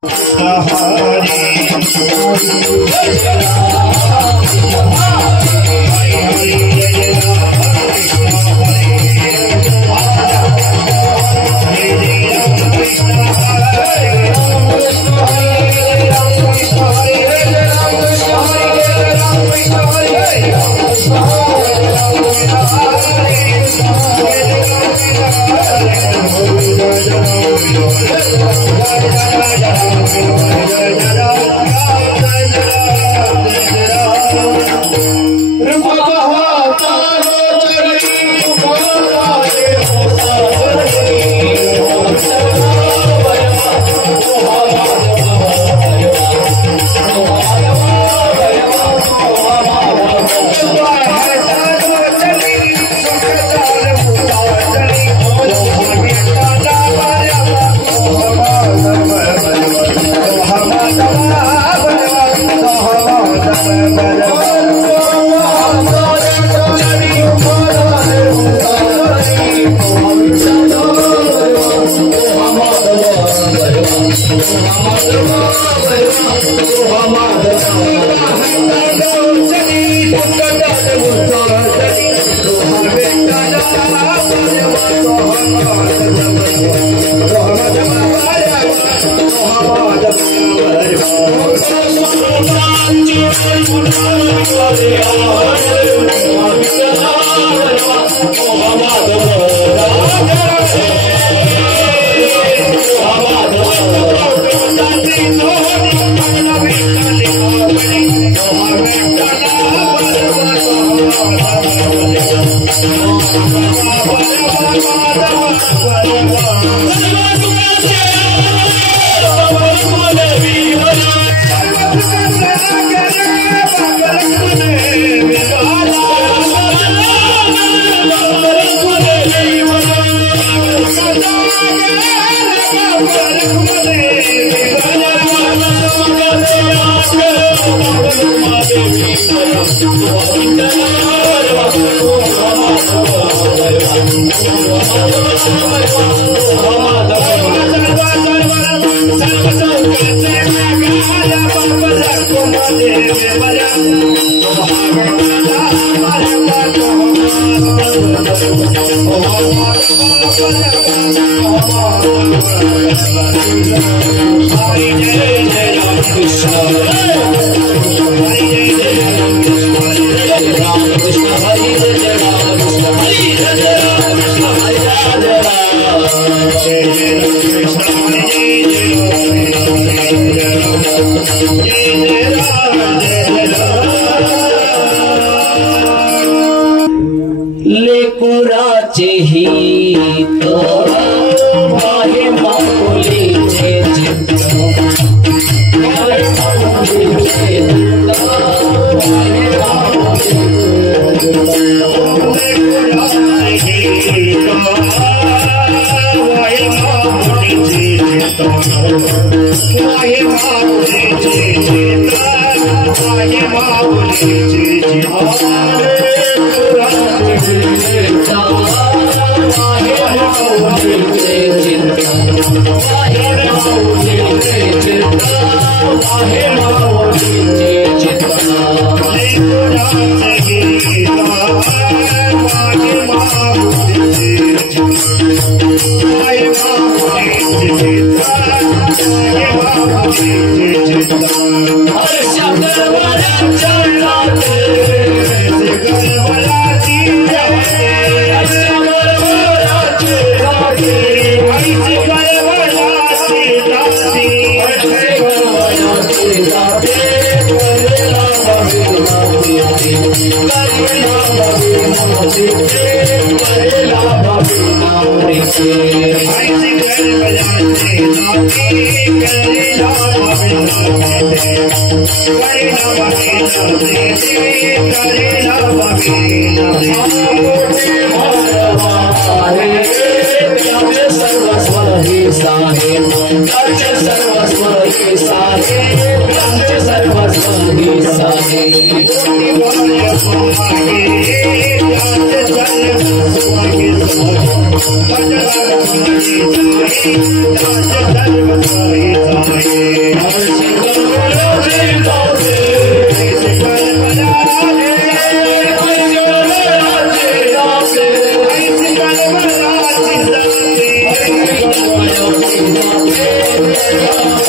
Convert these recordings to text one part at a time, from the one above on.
सर्व I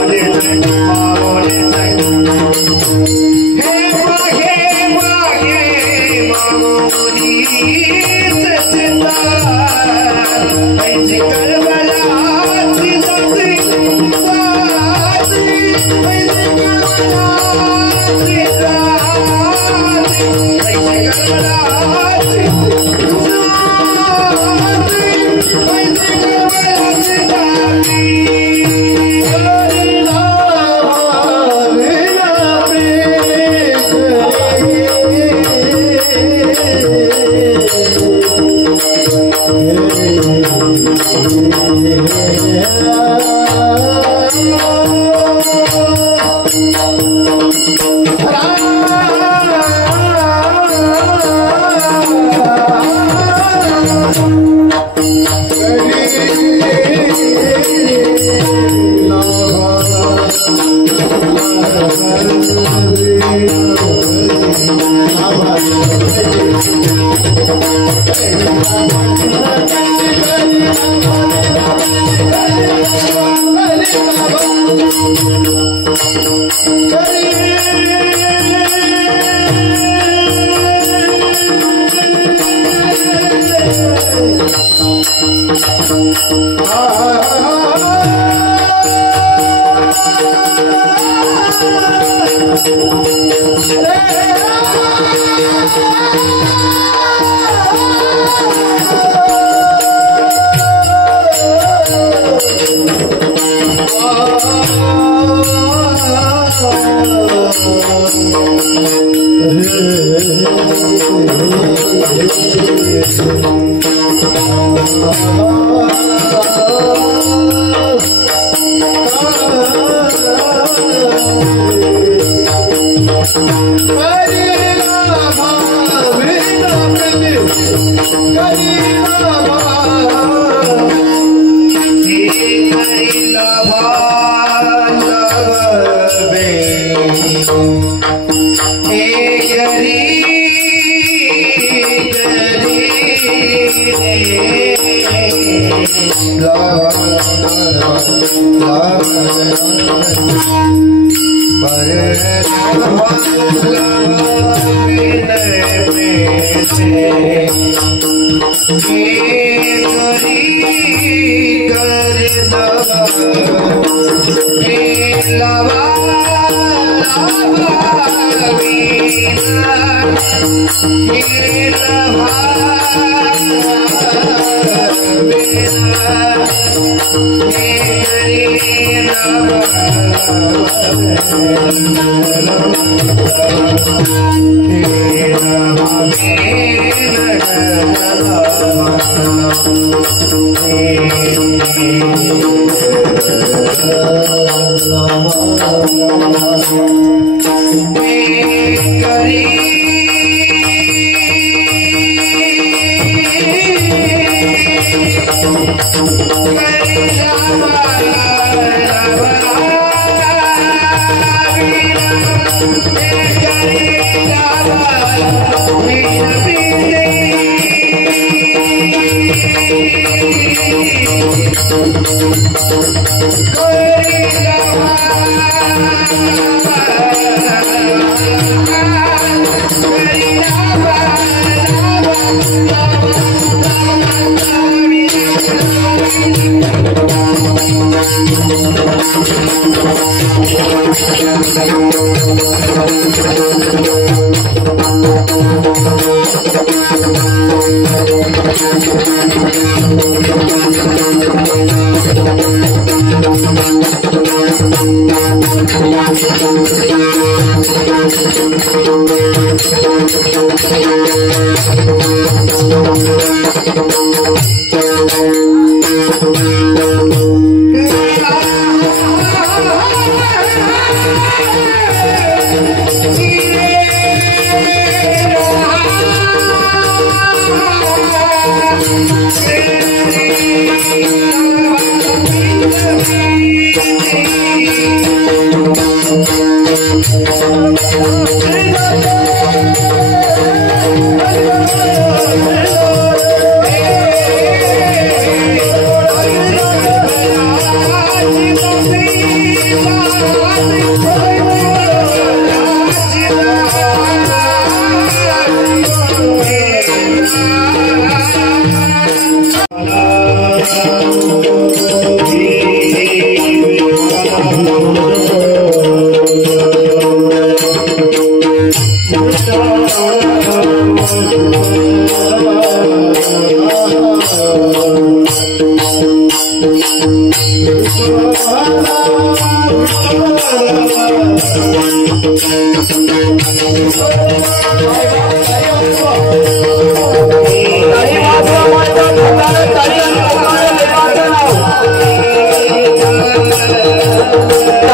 want it.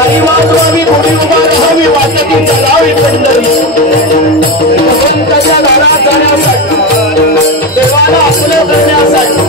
Arriba वाजवावी उभी उभा राहावी वाटती चालावी पंढरी भगवंताच्या घरात जाण्यासाठी देवाला आपलं करण्यासाठी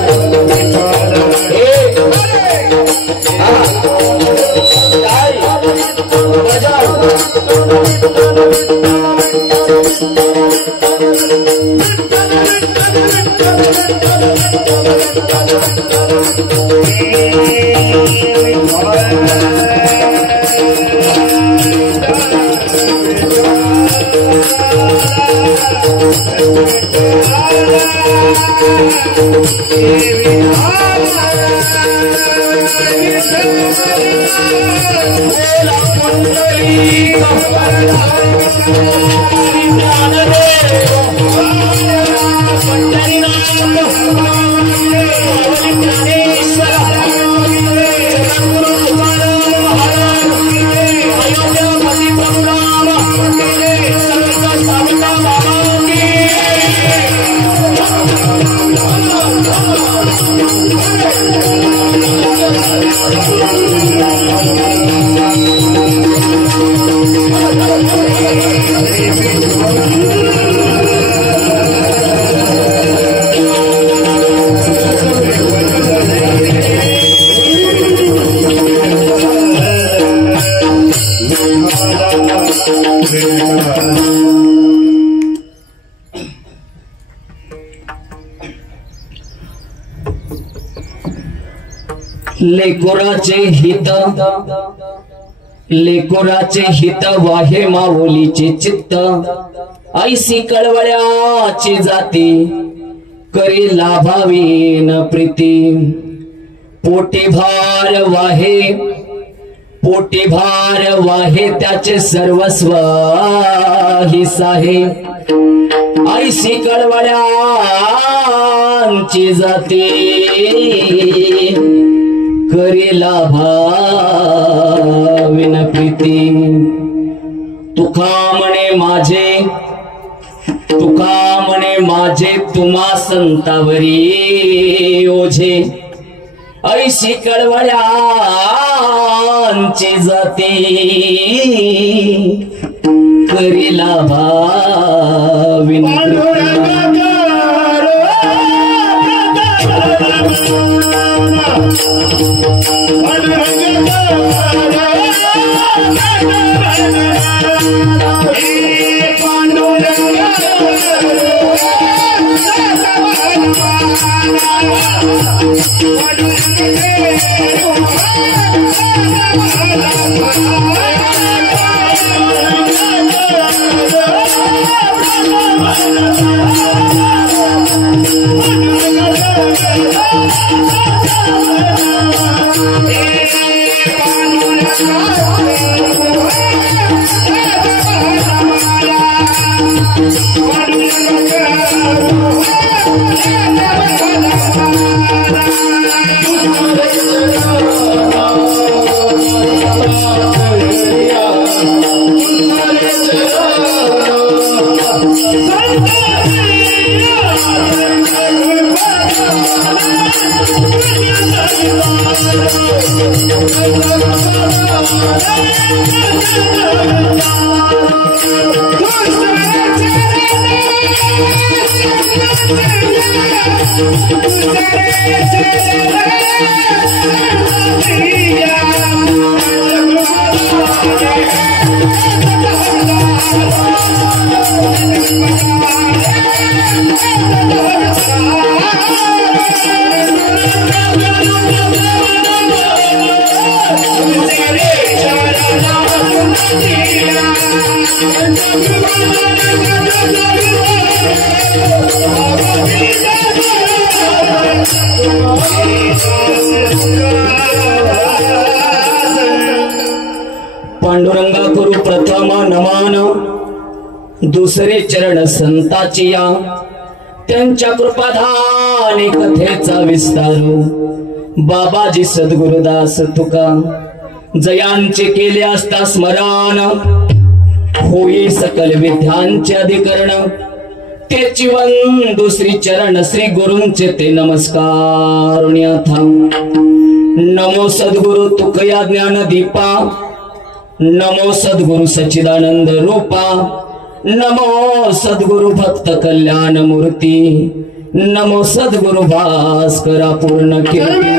लेकोराचे हित वाहे माऊलीचे चित्त ऐसी कळवळ्याची जाती करी लाभावी न प्रीती पोटी भार वाहे त्याचे सर्वस्व ही साहे ऐसी कळवळ्याची जाती करी लाभावी न प्रीती तुका म्हणे माझे तुम्हा संतावरी ओझे ऐशी कळवळ्यांची जाती करी लाभावी न पांडुरंगा करू प्रथम नमान, दुसरे चरण संताची या, त्यांच्या कृपाधाने कथेचा विस्तारू. बाबाजी सद्गुरुदास तुका जयांचे केले असता स्मरण, होई सकल विद्यांचे अधिकरण. ते जीवन दुसरी चरण श्री गुरूंचे ते नमस्कार. नमो सद्गुरु तुकया ज्ञान दीपा, नमो सद्गुरु सच्चिदानंद रूपा, नमो सद्गुरु भक्त कल्याण मूर्ती, नमो सद्गुरु भास्करा पूर्ण कीर्ती।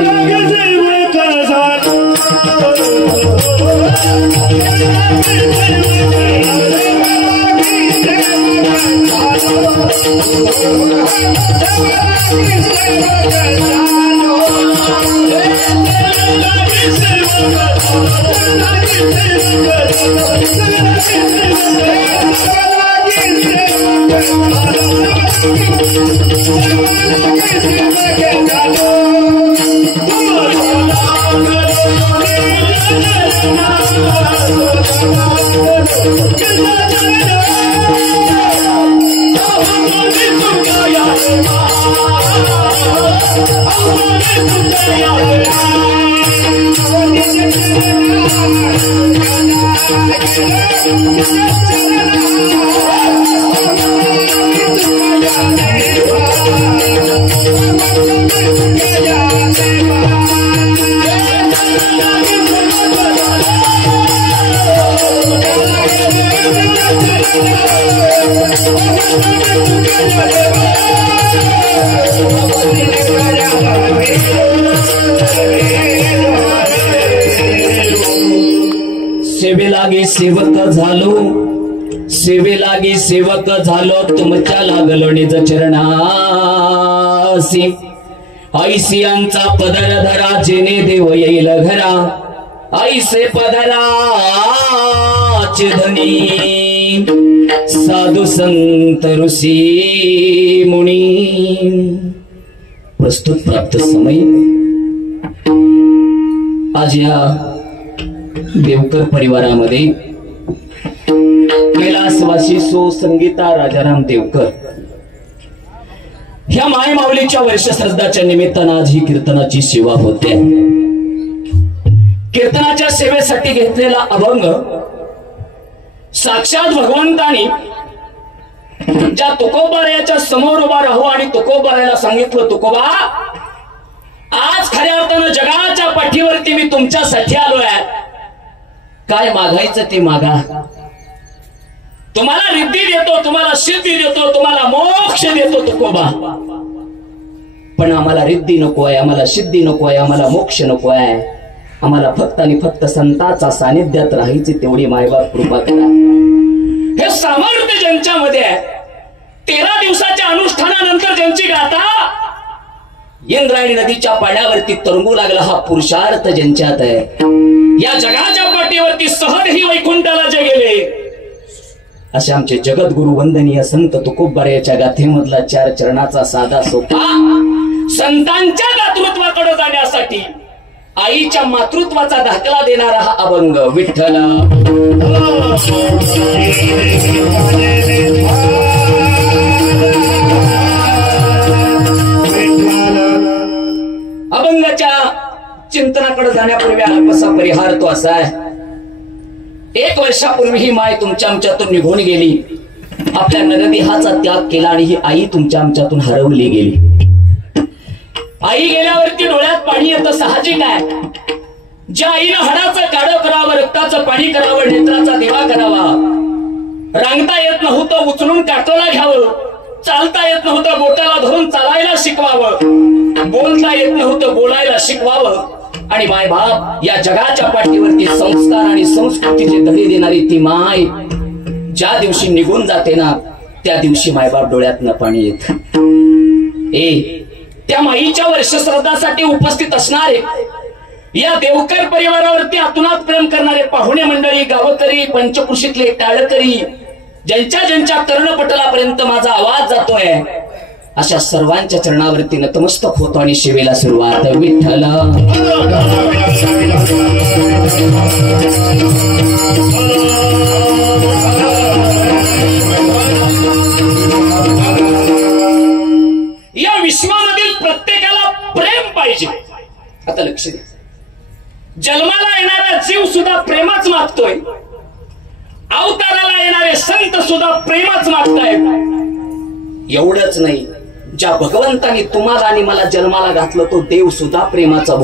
सेवेलागी सेवक झालो, सेवेलागी सेवक झालो, तुमच्या लागलो निज चरणासी। ऐसियांचा पदर धरा, जेने देव येईल घरा, ऐसे पदराचे धनी, साधू संत ऋषी मुनी। प्रस्तुत प्राप्त समय आज या देवकर परिवारामध्ये कैलासवासी सो संगीता राजाराम देवकर ह्या माय माऊलीच्या वर्षश्रद्धाच्या निमित्तानं आज ही कीर्तनाची सेवा होते। कीर्तनाच्या सेवेसाठी घेतलेला अभंग साक्षात भगवंतानी ज्या तुकोबारायाच्या समोर उभा राहू आणि तुकोबारायाला सांगितलं, तुकोबा आज खऱ्या अर्थानं जगाच्या पाठीवरती मी तुमच्यासाठी आलोय, काय मागायचं ते मागा, तुम्हाला रिद्धी देतो, तुम्हाला सिद्धी देतो, तुम्हाला मोक्ष देतो तुकोबा, पण आम्हाला रिद्धी नको आहे, आम्हाला सिद्धी नको आहे, आम्हाला मोक्ष नको आहे, आम्हाला फक्त आणि फक्त संतांचा सानिध्यात राहायची तेवढी मायबाप कृपा करा। हे सामर्थ्य ज्यांच्यामध्ये आहे, 13 दिवसाच्या अनुष्ठानानंतर ज्यांची गाथा इंद्रायणी नदीच्या पाण्यावरती तरंगू लागला, हा पुरुषार्थ ज्यांच्यात आहे, या जगाच्या पाठीवरती सहज ही वैकुंठाला जे गेले, असे आमचे जगद्गुरु वंदनीय संत तुकोबारायाच्या गाथेमधला 4 चरणाचा साधा सोपा संतांच्या दातृत्वाकडे जाण्यासाठी आईच्या मातृत्वाचा दाखला देणारा हा अभंग विठ्ठल। अभंगाच्या चिंतनाकडे जाण्यापूर्वी अल्पसा परिहार तो असा आहे, 1 वर्षापूर्वी ही माय तुमच्या आमच्यातून निघून गेली, आपल्या नरदेहाचा त्याग केला आणि ही आई तुमच्या आमच्यातून हरवली गेली। आई गेल्यावरती डोळ्यात पाणी येतं, साहजिक आहे। ज्या आईनं हाडाचं काढं करावं, रक्ताचं पाणी करावं, नेत्राचा दिवा करावा, रांगता येत नव्हतं उचलून काटोला घ्यावं, चालता येत नव्हतं बोटाला धरून चालायला शिकवावं, बोलता येत नव्हतं बोलायला शिकवावं, आणि माय बाप या जगाच्या पाठीवरती संस्कार आणि संस्कृतीचे धडे देणारी ती माय ज्या दिवशी निघून जाते ना, त्या दिवशी मायबाप डोळ्यातनं पाणी येत। त्या माईच्या वर्षश्रद्धासाठी उपस्थित असणारे या देवकर परिवारावरती अतुनात प्रेम करणारे पाहुणे मंडळी, गावकरी, पंचकृषीतले टाळकरी, ज्यांच्या ज्यांच्या कर्णपटलापर्यंत माझा आवाज जातोय, अशा सर्वांच्या चरणावरती नतमस्तक होतो आणि सेवेला सुरुवात। विठ्ठल या विश्वामधील प्रत्येकाला प्रेम पाहिजे। आता लक्ष द्या, जन्माला येणारा जीव सुद्धा प्रेमच मागतोय, अवताराला येणारे संत सुद्धा प्रेमच मागतायत। एवढंच नाही, ज्या भगवंताने तुम्हाला आणि मला जन्माला घातलं तो देव सुद्धा प्रेमाचा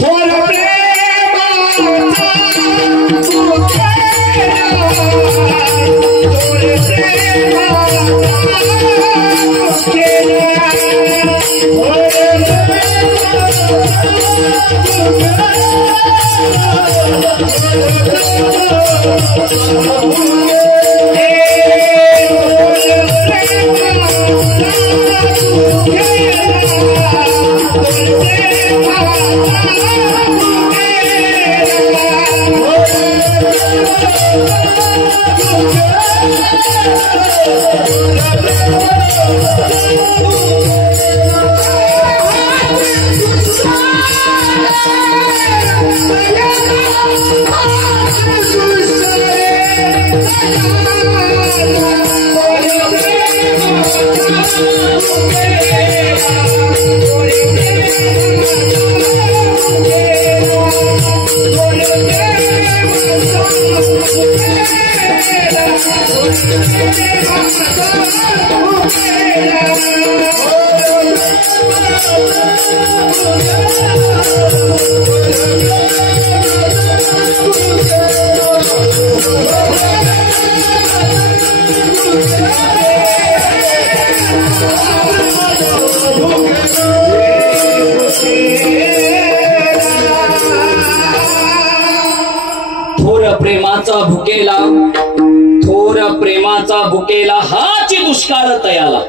थोर प्रेमाचा भुकेला हाची दुष्काळ तयाला.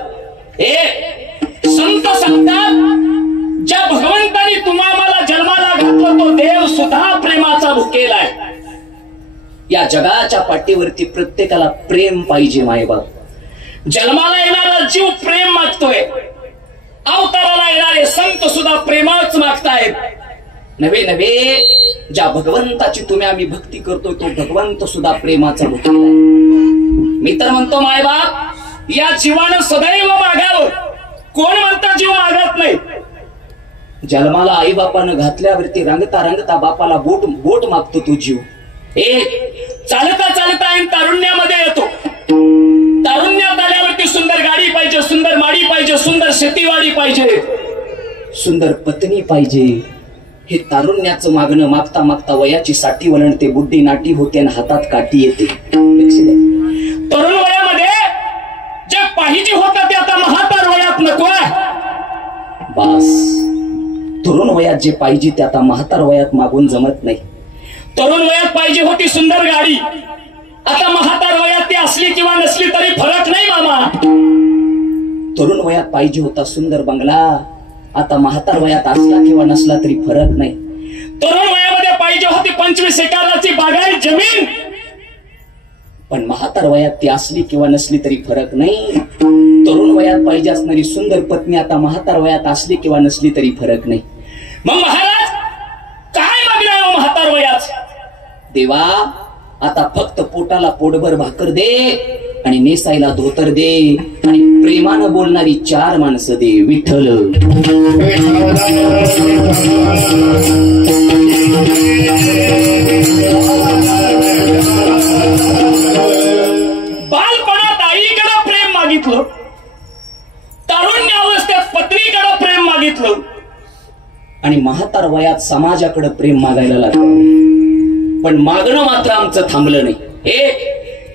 संत सांगतात ज्या भगवंतानी तुम्हाला जन्माला घातलं तो देव सुद्धा प्रेमाचा भुकेला आहे. या जगाच्या पाठीवरती प्रत्येकाला प्रेम पाहिजे. मायबाप जन्माला येणारा जीव प्रेम मागतोय, अवताराला येणारे संत सुद्धा प्रेमच मागतायत. नव्हे नव्हे ज्या भगवंताची तुम्ही आम्ही भक्ती करतोय तो भगवंत सुद्धा प्रेमाचा भुकेला आहे. मी तर म्हणतो मायबाप या जीवानं सदैव मागावं. कोण म्हणता जीव मागत नाही. जन्माला आई बापानं घातल्यावरती रंगता रंगता बापाला बोट बोट मागतो तो जीव. चालता चालता आणि तारुण्यामध्ये येतो. तारुण्यात आल्यावरती सुंदर गाडी पाहिजे, सुंदर माडी पाहिजे, सुंदर शेतीवाडी पाहिजे, सुंदर पत्नी पाहिजे. हे तारुण्याचं मागणं मागता मागता वयाची साठी वळणते, बुद्धी नाटी होते आणि हातात काठी येते. तरुण वयामध्ये जे पाहिजे होतं ते आता म्हातार वयात नकोय. बास तरुण वयात जे पाहिजे ते आता म्हातार वयात मागून जमत नाही. तरुण वयात पाहिजे होती सुंदर गाडी, आता म्हातार वयात ती असली किंवा नसली तरी फरक नाही मामा. तरुण वयात पाहिजे होता सुंदर बंगला, आता म्हातार वयात असला किंवा नसला तरी फरक नाही. तरुण वयामध्ये पाहिजे होती 25 एकराची बागायत जमीन, पण म्हातार वयात ती असली किंवा नसली तरी फरक नाही. तरुण वयात पाहिजे असणारी सुंदर पत्नी आता म्हातार वयात असली किंवा नसली तरी फरक नाही. मग महाराज काय मागणार म्हातार वयात? देवा आता फक्त पोटाला पोटभर भाकर दे आणि नेसायला धोतर दे आणि प्रेमानं बोलणारी 4 माणसं दे. विठ्ठल बालपणात आईकडे प्रेम मागितलं, तारुण्यावस्थेत पत्नीकडे प्रेम मागितलं आणि म्हातार वयात समाजाकडे प्रेम मागायला लागलं. पण मागणं मात्र आमचं थांबलं नाही.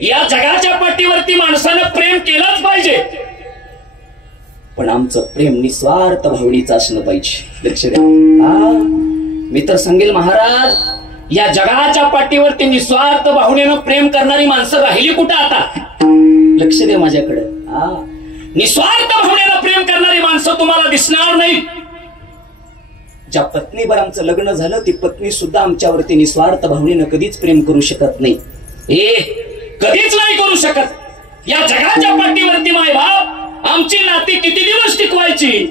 या जगाच्या पाठीवरती माणसानं प्रेम केलंच पाहिजे, पण आमचं प्रेम निस्वार्थ भावनेचं असणं पाहिजे. लक्ष द्या. मी तर सांगेल महाराज या जगाच्या पाठीवरती निस्वार्थ भावनेनं प्रेम करणारी माणसं राहिली कुठं आता? लक्ष दे माझ्याकडे. निस्वार्थ भावनेनं प्रेम करणारी माणसं तुम्हाला दिसणार नाही. ज्या पत्नीवर आमचं लग्न झालं ती पत्नी सुद्धा आमच्यावरती निस्वार्थ भावनेनं कधीच प्रेम करू शकत नाही. कधीच नाही करू शकत. या जगाच्या पाठीवरती मायबाप आमची नाती किती दिवस टिकवायची?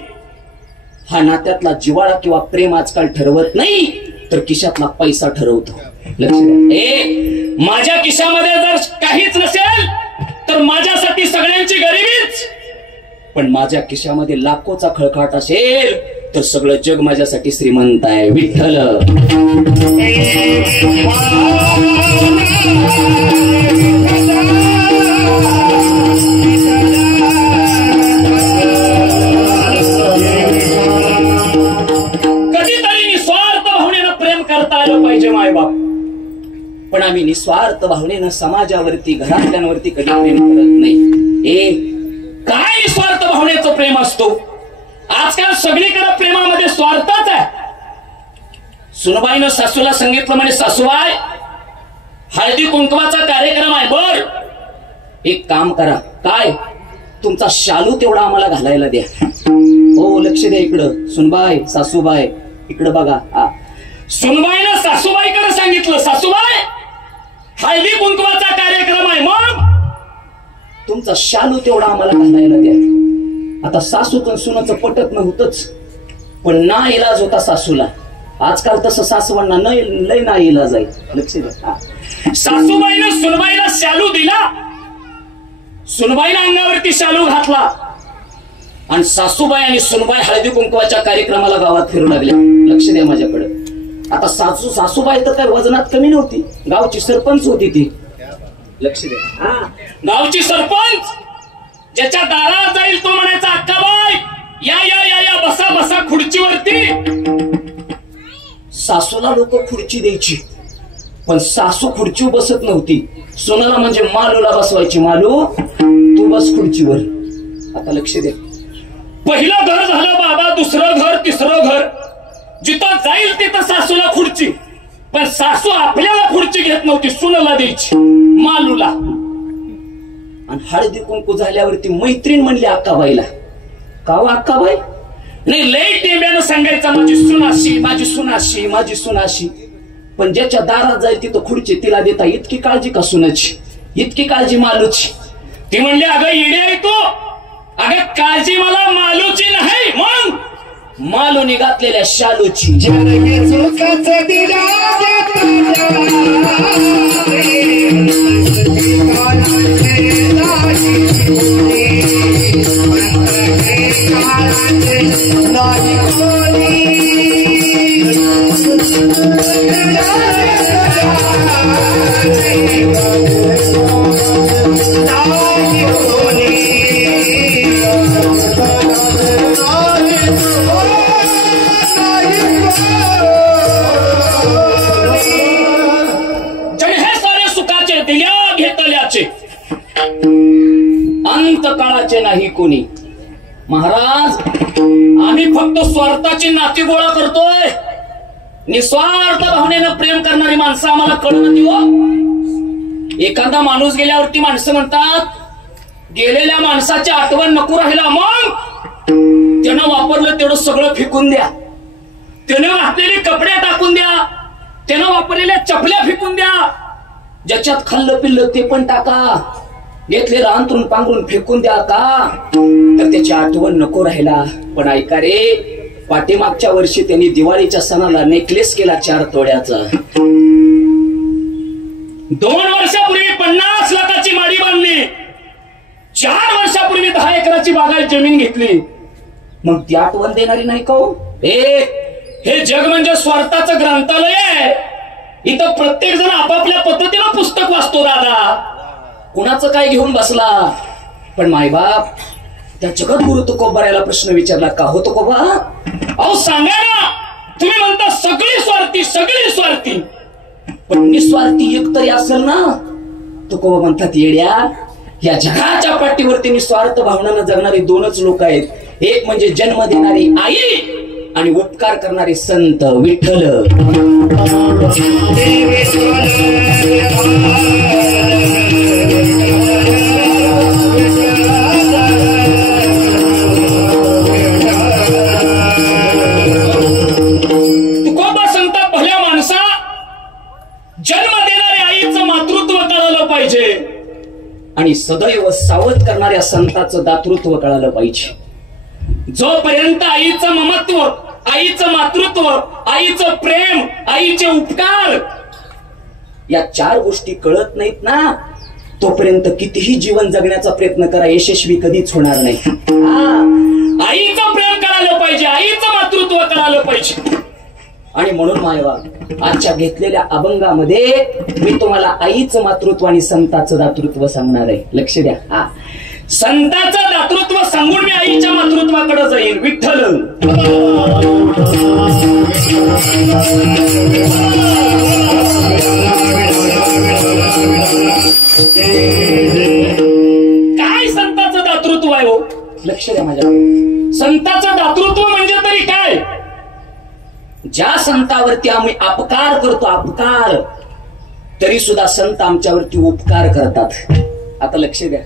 हा नात्यातला जिव्हाळा किंवा प्रेम आजकाल ठरवत नाही, तर खिशातला पैसा ठरवतो. लक्ष द्या. माझ्या खिशामध्ये जर काहीच नसेल तर माझ्यासाठी सगळ्यांची गरिबीच, पण माझ्या खिशामध्ये लाखोचा खळखाट असेल तर सगळं जग माझ्यासाठी श्रीमंत आहे. विठ्ठल कधीतरी निस्वार्थ भावनेनं प्रेम करता आलं पाहिजे मायबाप. पण आम्ही निस्वार्थ भावनेनं समाजावरती घरातल्यांवरती कधी प्रेम करत नाही. काय निस्वार्थ भावनेचं प्रेम असतो? आजकाल सगळीकडे प्रेमामध्ये स्वार्थच आहे. सुनबाईनं सासूला सांगितलं म्हणे सासूबाई हळदी कुंकवाचा कार्यक्रम आहे बर. एक काम करा, काय तुमचा शालू तेवढा आम्हाला घालायला द्या. हो लक्ष द्या इकडं. सुनबाई सासूबाई इकडं बघा. सुनबाईनं सासूबाईकडे सांगितलं, सासूबाई हळदी कुंकवाचा कार्यक्रम आहे, मग तुमचा शालू तेवढा आम्हाला घालायला द्या. आता सासूचं सुनाचं पटत नव्हतंच, पण ना इलाज होता सासूला. आजकाल तसं सासवांना लय ना इलाज आहे. लक्ष द्या. सासूबाईनं सुनबाईला शालू दिला, सुनबाईला अंगावरती शालू घातला आणि सासूबाई आणि सुनबाई हळदी कुंकवाच्या कार्यक्रमाला गावात फिरू लागल्या. लक्ष द्या माझ्याकडे. आता सासूबाई तर काय वजनात कमी नव्हती, गावची सरपंच होती ती. लक्ष द्या. गावची सरपंच ज्याच्या दारात जाईल तो म्हणायचा अक्काबाई या या या या बसा बसा खुर्चीवरती. सासूला लोक खुर्ची द्यायची, पण सासू खुर्चीवर बसत नव्हती. सोनाला म्हणजे मालूला बसवायची, मालू तू बस खुर्चीवर. आता लक्ष दे. पहिलं घर झालं बाबा, दुसरं घर, तिसरं घर. जिथं जाईल तिथं सासूला खुर्ची, पण सासू आपल्याला खुर्ची घेत नव्हती, सुनाला द्यायची, मालूला. आणि हळदी कुंकू झाल्यावरती मैत्रीण म्हणली अक्काबाईला, का वा अक्काबाई? नाही लय टेंब्यानं सांगायचा माझी सुनाशी, माझी सुनाशी, माझी सुनाशी. पण ज्याच्या दारात जाईल तिथं खुर्ची तिला देता इतकी काळजी का सुनाची, इतकी काळजी मालूची? ती म्हणली अगं येणे आहे तू, अगं काळजी मला मालूची नाही, मग मालूनी घातलेल्या शालूची. अंत काळाचे नाही कोणी. महाराज आम्ही फक्त स्वार्थाची नाती गोळा करतोय, निस्वार्थ भावनेनं प्रेम करणारी माणसं आम्हाला कळून देऊ. एखादा माणूस गेल्यावरती माणसं म्हणतात गेलेल्या माणसाची आठवण नको राहिला, मग त्यानं वापरलं तेवढं सगळं फेकून द्या, त्यानं घातलेले कपडे टाकून द्या, त्यानं वापरलेल्या चपल्या फेकून द्या, ज्याच्यात खाल्लं पिल्लं ते पण टाका, घेतलेलं अंतरून पांघरून फेकून द्या का, तर त्याची आठवण नको राहिला. पण ऐका रे, पाठीमागच्या वर्षी त्यांनी दिवाळीच्या सणाला नेकलेस केला 4 तोळ्याचा. 2 वर्षापूर्वी 50 लाखाची माडी बांधली, 4 वर्षापूर्वी 10 एकराची बागायत जमीन घेतली. मग ती आठवण देणारी नाही का हो? हे जग म्हणजे स्वार्थाचं ग्रंथालय आहे. इथं प्रत्येक जण आपापल्या पद्धतीनं पुस्तक वाचतो दादा, कुणाचं काय घेऊन बसला. पण मायबाप त्या जगद्गुरु तुकोबारायला प्रश्न विचारला, का हो तुकोबा? अहो सांगा ना, तुम्ही म्हणता सगळी स्वार्थी, सगळी स्वार्थी, पण निस्वार्थी एक तरी असेल ना? तुकोबा म्हणतात येड्या, या जगाच्या पाठीवरती निस्वार्थ भावनानं जगणारी 2च लोक आहेत. एक म्हणजे जन्म देणारी आई आणि उपकार करणारे संत विठ्ठल. तुकोबा सांगतात भल्या माणसा, जन्म देणाऱ्या आईचं मातृत्व कळालं पाहिजे आणि सदैव सावध करणाऱ्या संतांचं दातृत्व कळालं पाहिजे. जोपर्यंत आईचं ममत्व, आईचं मातृत्व, आईचं प्रेम, आईचे उपकार या 4 गोष्टी कळत नाहीत ना, तोपर्यंत कितीही जीवन जगण्याचा प्रयत्न करा, यशस्वी कधीच होणार नाही. आईचं प्रेम कळालं पाहिजे, आईचं मातृत्व कळालं पाहिजे. आणि म्हणून मायवा आजच्या घेतलेल्या अभंगामध्ये मी तुम्हाला आईचं मातृत्व आणि संतांचं दातृत्व सांगणार आहे. लक्ष द्या. संतांचं दातृत्व सांगून मी आईच्या मातृत्वाकडे जाईल. विठ्ठल काय संतांचं दातृत्व आहे हो? लक्ष द्या माझ्या. संतांचं दातृत्व म्हणजे तरी काय? ज्या संतावरती आम्ही अपकार करतो, अपकार, तरी सुद्धा संत आमच्यावरती उपकार करतात. आता लक्ष द्या,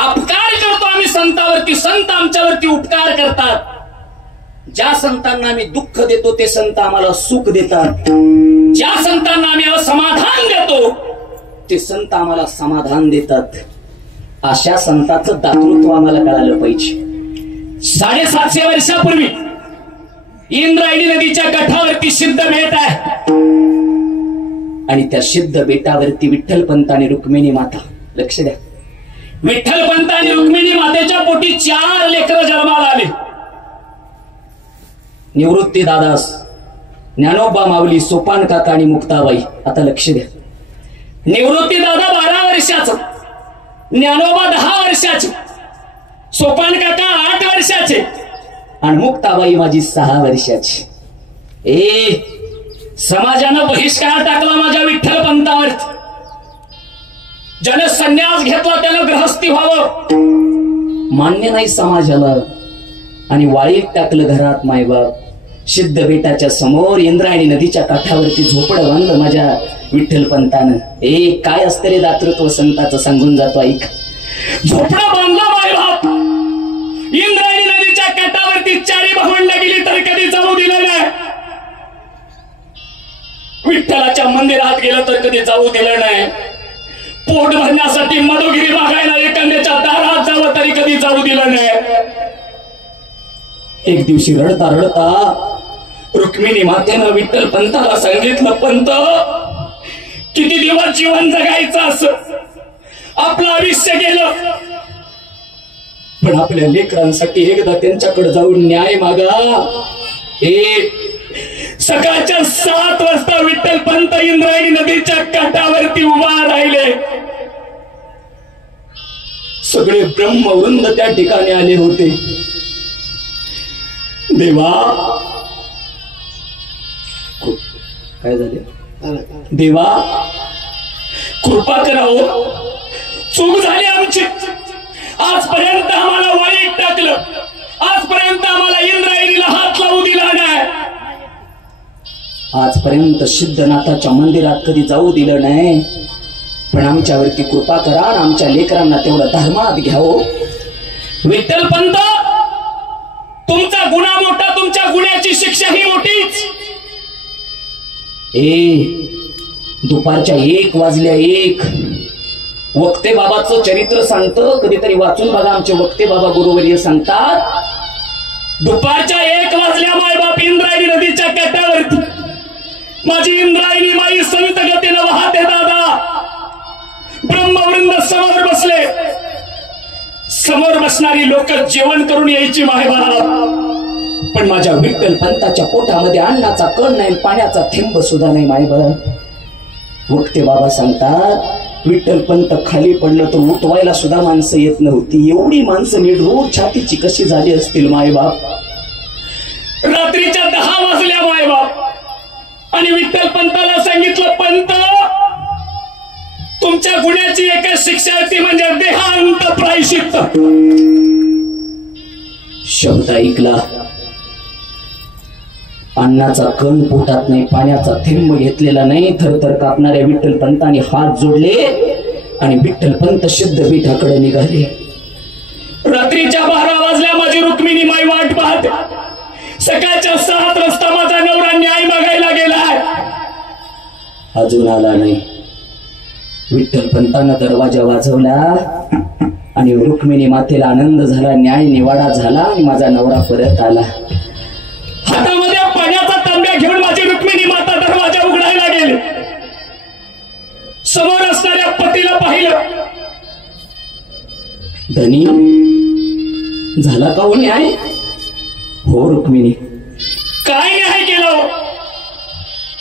अपकार करतो आम्ही संतावरती, संत आमच्यावरती उपकार करतात. ज्या संतांना आम्ही दुःख देतो ते संत आम्हाला सुख देतात. ज्या संतांना आम्ही असमाधान देतो ते संत आम्हाला समाधान देतात. अशा संतांचं दातृत्व आम्हाला कळालं पाहिजे. 750 वर्षापूर्वी इंद्रायणी नदीच्या काठावरती सिद्ध बेट आहे आणि त्या सिद्ध बेटावरती विठ्ठलपंत आणि रुक्मिणी माता, लक्ष द्या, विठ्ठलपंत आणि रुक्मिणी मातेच्या पोटी 4 लेकरं जन्माला आले. निवृत्ती दादास, ज्ञानोबा माऊली, सोपान काका आणि मुक्ताबाई. आता लक्ष द्या, निवृत्ती दादा 12 वर्षाचा, ज्ञानोबा 10 वर्षाचे, सोपान काका 8 वर्षाचे आणि मुक्ताबाई माझी 6 वर्षाची. समाजानं बहिष्कार टाकला माझ्या विठ्ठलपंतावर. ज्यानं संन्यास घेतला त्यानं गृहस्थी व्हावं मान्य नाही समाजाला आणि वाळीत टाकलं घरात मायबाप. सिद्ध बेटाच्या समोर इंद्रायणी नदीच्या काठावरती झोपडं बांधलं माझ्या विठ्ठलपंतानं. काय असतं रे दातृत्व संताचं, सांगून जातो ऐक. झोपडं बांधलं मायबाप, इंद्रायणी नदीच्या काठावरती 4 भावंड गेली तर कधी जाऊ दिलं नाही. विठ्ठलाच्या मंदिरात गेलं तर कधी जाऊ दिलं नाही. पोट भरण्यासाठी मधुगिरी मागायला एखाद्याच्या दारात जावं तरी कधी जाऊ दिलं नाही. एक दिवशी रडता रडता रुक्मिणी मातेनं विठ्ठल पंताला सांगितलं, पंत किती दिवस जीवन जगायचं असं, आपलं आयुष्य गेलं, पण आपल्या लेकरांसाठी एकदा त्यांच्याकडे जाऊन न्याय मागा. सकाळच्या 7 वाजता विठ्ठल पंत इंद्रायणी नदीच्या काठावरती उभा राहिले. सगळे ब्रह्मवृंद त्या ठिकाणी आले होते. देवा, काय झाले? देवा कृपा करावं, चूक झाली आमची. आजपर्यंत आम्हाला वाईट टाकलं, आजपर्यंत आम्हाला इंद्रायणीला हात लावू दिला नाही, आजपर्यंत सिद्धनाथाच्या मंदिरात कधी जाऊ दिलं नाही, पण आमच्यावरती कृपा करा आणि आमच्या लेकरांना तेवढं धर्मात घ्यावं. विठ्ठलपंत, तुमचा गुन्हा मोठा, तुमच्या गुन्ह्याची शिक्षा ही मोठीच. दुपारच्या 1 वाजल्या 1 वक्ते बाबाचं चरित्र सांगतं, कधीतरी वाचून बघा. आमचे वक्ते बाबा गुरुवर्य सांगतात, दुपारच्या 1 वाजल्या मायबाप इंद्रायणी नदीच्या काठावरती माझी इंद्रायणी माई संत गतीनं वाहते. दादा ब्रह्मवृंद समोर बसले, समोर बसणारी लोक जेवण करून यायची मायबाप, पण माझ्या विठ्ठल पंताच्या पोटामध्ये अन्नाचा कण नाही, पाण्याचा थेंब सुद्धा नाही मायबाप. वक्ते बाबा सांगतात, विठ्ठल पंत खाली पडलं तर उठवायला सुद्धा माणसं येत नव्हती. एवढी माणसं निडूर छातीची कशी झाली असतील मायबाप. रात्रीच्या 10 वाजल्या मायबाप आणि विठ्ठल पंताला सांगितलं, पंत तुमच्या गुन्ह्याची एकच शिक्षा होती, म्हणजे देहांत प्रायश्चित्त. शब्द ऐकला, अन्नाचा कण पोटात नाही, पाण्याचा थेंब घेतलेला नाही, थरथर कापणाऱ्या विठ्ठल पंताने हात जोडले आणि विठ्ठल पंत सिद्ध पीठाकडे निघाले. रात्रीच्या 12 वाजल्या माझी रुक्मिणी माई वाट पाहते. सकाळच्या 7 वाजता माझा नवरा न्याय मागायला गेलाय, अजून आला नाही. विठ्ठल पंतानं दरवाजा वाजवला आणि रुक्मिणी मातेला आनंद झाला, न्याय निवाडा झाला आणि माझा नवरा परत आला. हातामध्ये पाण्याचा तांब्या घेऊन माझी रुक्मिणी माता दरवाजा उघडायला गेली. समोर असणाऱ्या पतीला पाहिलं. धनी, झाला का हो न्याय? हो रुक्मिणी. काय न्याय केला?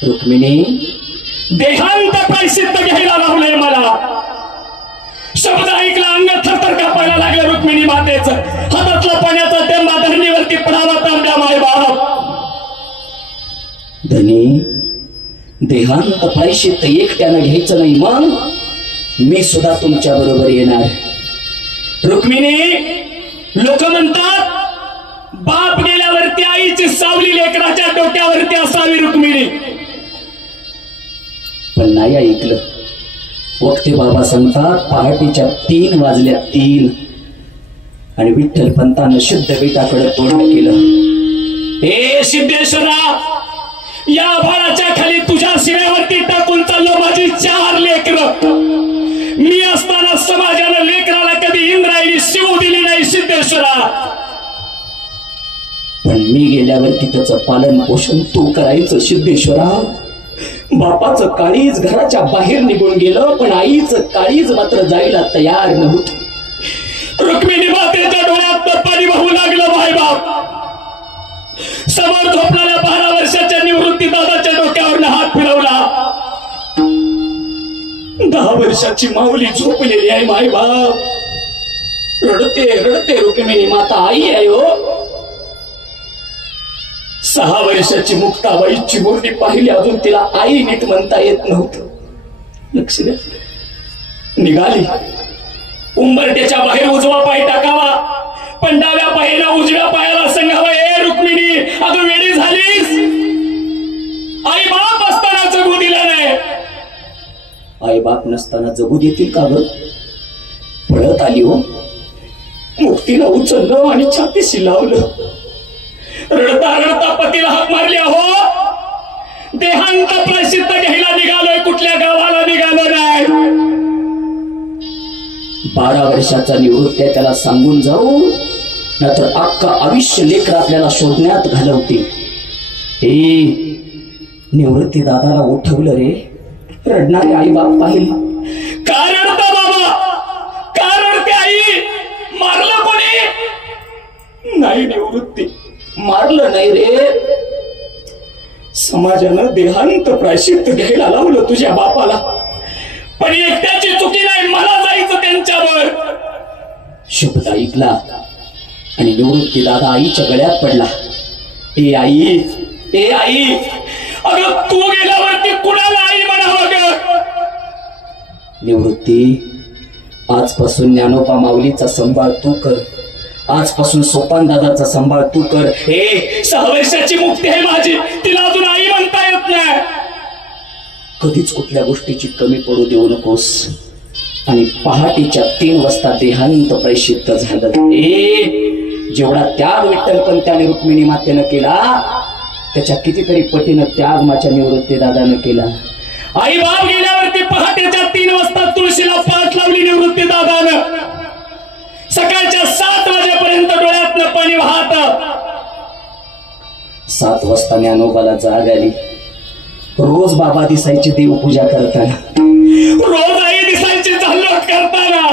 रुक्मिणी, देहांत प्रायश्चित्त घ्यायला लावलंय मला. शब्द ऐकला, अंग थरथर कापायला लागलं. रुक्मिणी मातेचं हातातला पाण्याचा थेंबा धरणीवरती पडावा. तांब्या मायबाप. धनी, देहांत प्रायश्चित्त एकट्यानं घ्यायचं नाही, मग मी सुद्धा तुमच्या बरोबर येणार. रुक्मिणी, लोक म्हणतात बाप गेल्यावरती आईची सावली लेकराच्या डोक्यावरती असावी रुक्मिणी, पण नाही ऐकलं. वक्ते बाबा सांगतात पहाटेच्या 3 वाजल्या 3 आणि विठ्ठल पंतानं शुद्ध बेटाकडे तोंड केलं. हे सिद्धेश्वरा, या भाराच्या खाली तुझ्या शिव्यावरती टाकून चाललो माझी 4 लेकरं. मी असताना समाजानं लेकराला कधी इंद्रायणी शिव दिली नाही सिद्धेश्वरा, पण मी गेल्यावरती त्याचं पालन पोषण तू करायचं सिद्धेश्वरा. बापाचं काळीज घराच्या बाहेर निघून गेलं, पण आईचं काळीज मात्र जायला तयार नव्हतं. रुक्मिणी मातेच्या डोळ्यात पाणी वाहू लागलं. मायबाप समोर झोपणाऱ्या 12 वर्षाच्या निवृत्ती दादाच्या डोक्यावर हात फिरवला. 10 वर्षाची माऊली झोपलेली आहे. मायबाप रडते रडते. रुक्मिणी माता आई आहे हो. 6 वर्षाची मुक्ताबाईची मूर्ती पाहिली, अजून तिला आई नीट म्हणता येत नव्हतं. लक्ष द्या. निघाली. उंबरट्याच्या बाहेर उजवा पाय टाकावा, पण डाव्या पायाला उजव्या पायाला सांगावं, ए रुक्मिणी अगं वेडी झालीस. आई बाप असताना जगू दिला नाही. आई बाप नसताना जगू देतील का ग? पळत आली हो. मुक्तीला उचललं आणि छातीशी लावलं. रडता रडता पतीला हाक मारली. हो देहांत प्रायश्चित्त घ्यायला निघालोय, कुठल्या गावाला निघालो नाही. 12 वर्षाचा निवृत्ती त्याला सांगून जाऊ, नाहीतर अख्खा आयुष्य लेकर आपल्याला शोधण्यात घालवते. हे निवृत्ती दादाला उठवलं रे. रडणारे आई बाप पाहिलं. का रडता बाबा, का रडते आई? मारलं कोणी? नाही निवृत्ती, मारलं नाही रे. समाजानं देहांत प्रायश्चित्त घ्यायला लावलं तुझ्या बापाला, पण एकट्याची चुकी नाही, मला जायचं त्यांच्यावर. शब्द ऐकला आणि निवृत्ती दादा आईच्या गळ्यात पडला. ए आई, ए आई, अगं तू गेल्यावरती कुणाला आई म्हणावं ग? निवृत्ती, आजपासून ज्ञानोबा माऊलीचा सांभाळ तू कर. आजपासून सोपान दादाचा सांभाळ तू कर. हे 6 वर्षाची मुक्ती आहे माझी, तिला अजून आई म्हणता येत नाही. कधीच कुठल्या गोष्टीची कमी पडू देऊ नकोस. आणि पहाटेच्या 3 वाजता देहांत प्रायश्चित्त झालं. जेवढा त्याग विठ्ठल पंताने रुक्मिणी मातेनं केला, त्याच्या कितीतरी पटीनं त्याग माझ्या निवृत्ती दादानं केला. आई बाप गेल्यावरती पहाटेच्या 3 वाजता तुळशीला पाठ लावली निवृत्ती दादानं. सकाळच्या 7 वाजेपर्यंत डोळ्यातनं पाणी वाहत. 7 वाजता ज्ञानोबाला जाग आली. रोज बाबा दिसायचे देवपूजा करताना, रोज आई दिसायची झालोट करताना,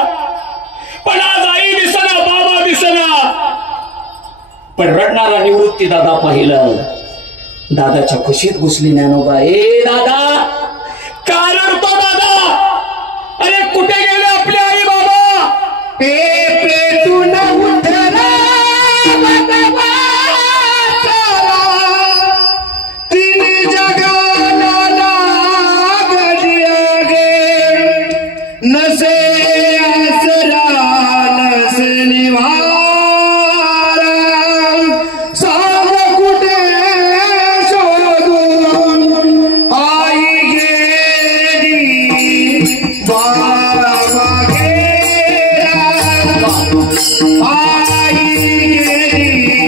पण आज आई दिसना, बाबा दिसना. पण रडणारा निवृत्ती दादा पाहिलं. दादाच्या खुशीत घुसली ज्ञानोबा. ए दादा, का रडतो दादा? अरे कुठे गेले आपले आई बाबा? पेटून उठला तिने जगाला लागली गे. नसे आसरा नसे निवारा, सांग कुठे शोधून आई गेली बाबा गेला. आई गेली बाबा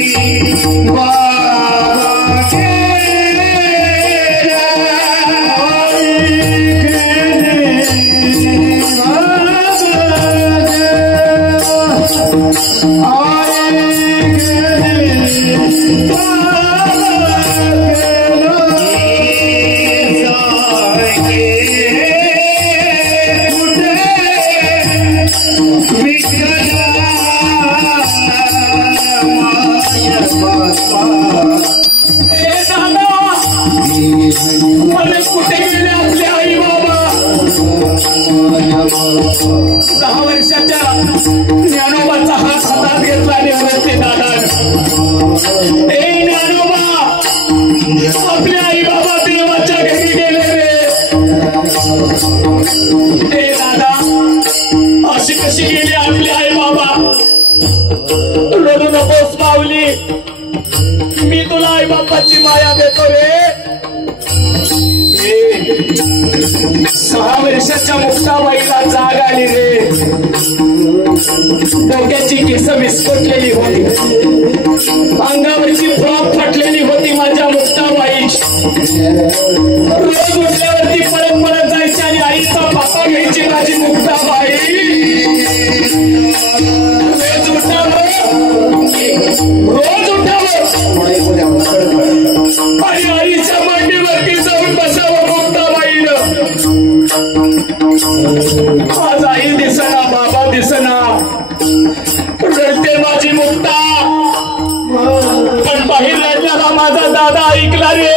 गेला. कुठे गेले आपले आई बाबा? 10 वर्षाच्या ज्ञानोबाचा हात हातात घेतला निवृत्ती दादानं. ए ज्ञानोबा, आपले आई बाबा देवाच्या घरी गेले रे. ए दादा, अशी कशी गेली आपली आई बाबा? रडू नकोस माऊली, मी तुला आई बापाची माया देतो रे. 6 वर्षाच्या मुक्ताबाईला जाग आली रे. डोक्याची केस विस्कटलेली होती, अंगावरची फ्रॉक फाटलेली होती माझ्या मुक्ताबाई. रोज उठल्यावरती परत परत जायची आणि आईचा पापा घ्यायची माझी मुक्ताबाई. रोज उठावं आणि आईच्या मांडीवरती जाऊन बसावं मुक्ताबाईनं. आज आई दिसना, बाबा दिसना, रडते माझी मुक्ता. पण बाहेर रडणारा माझा दादा ऐकला रे.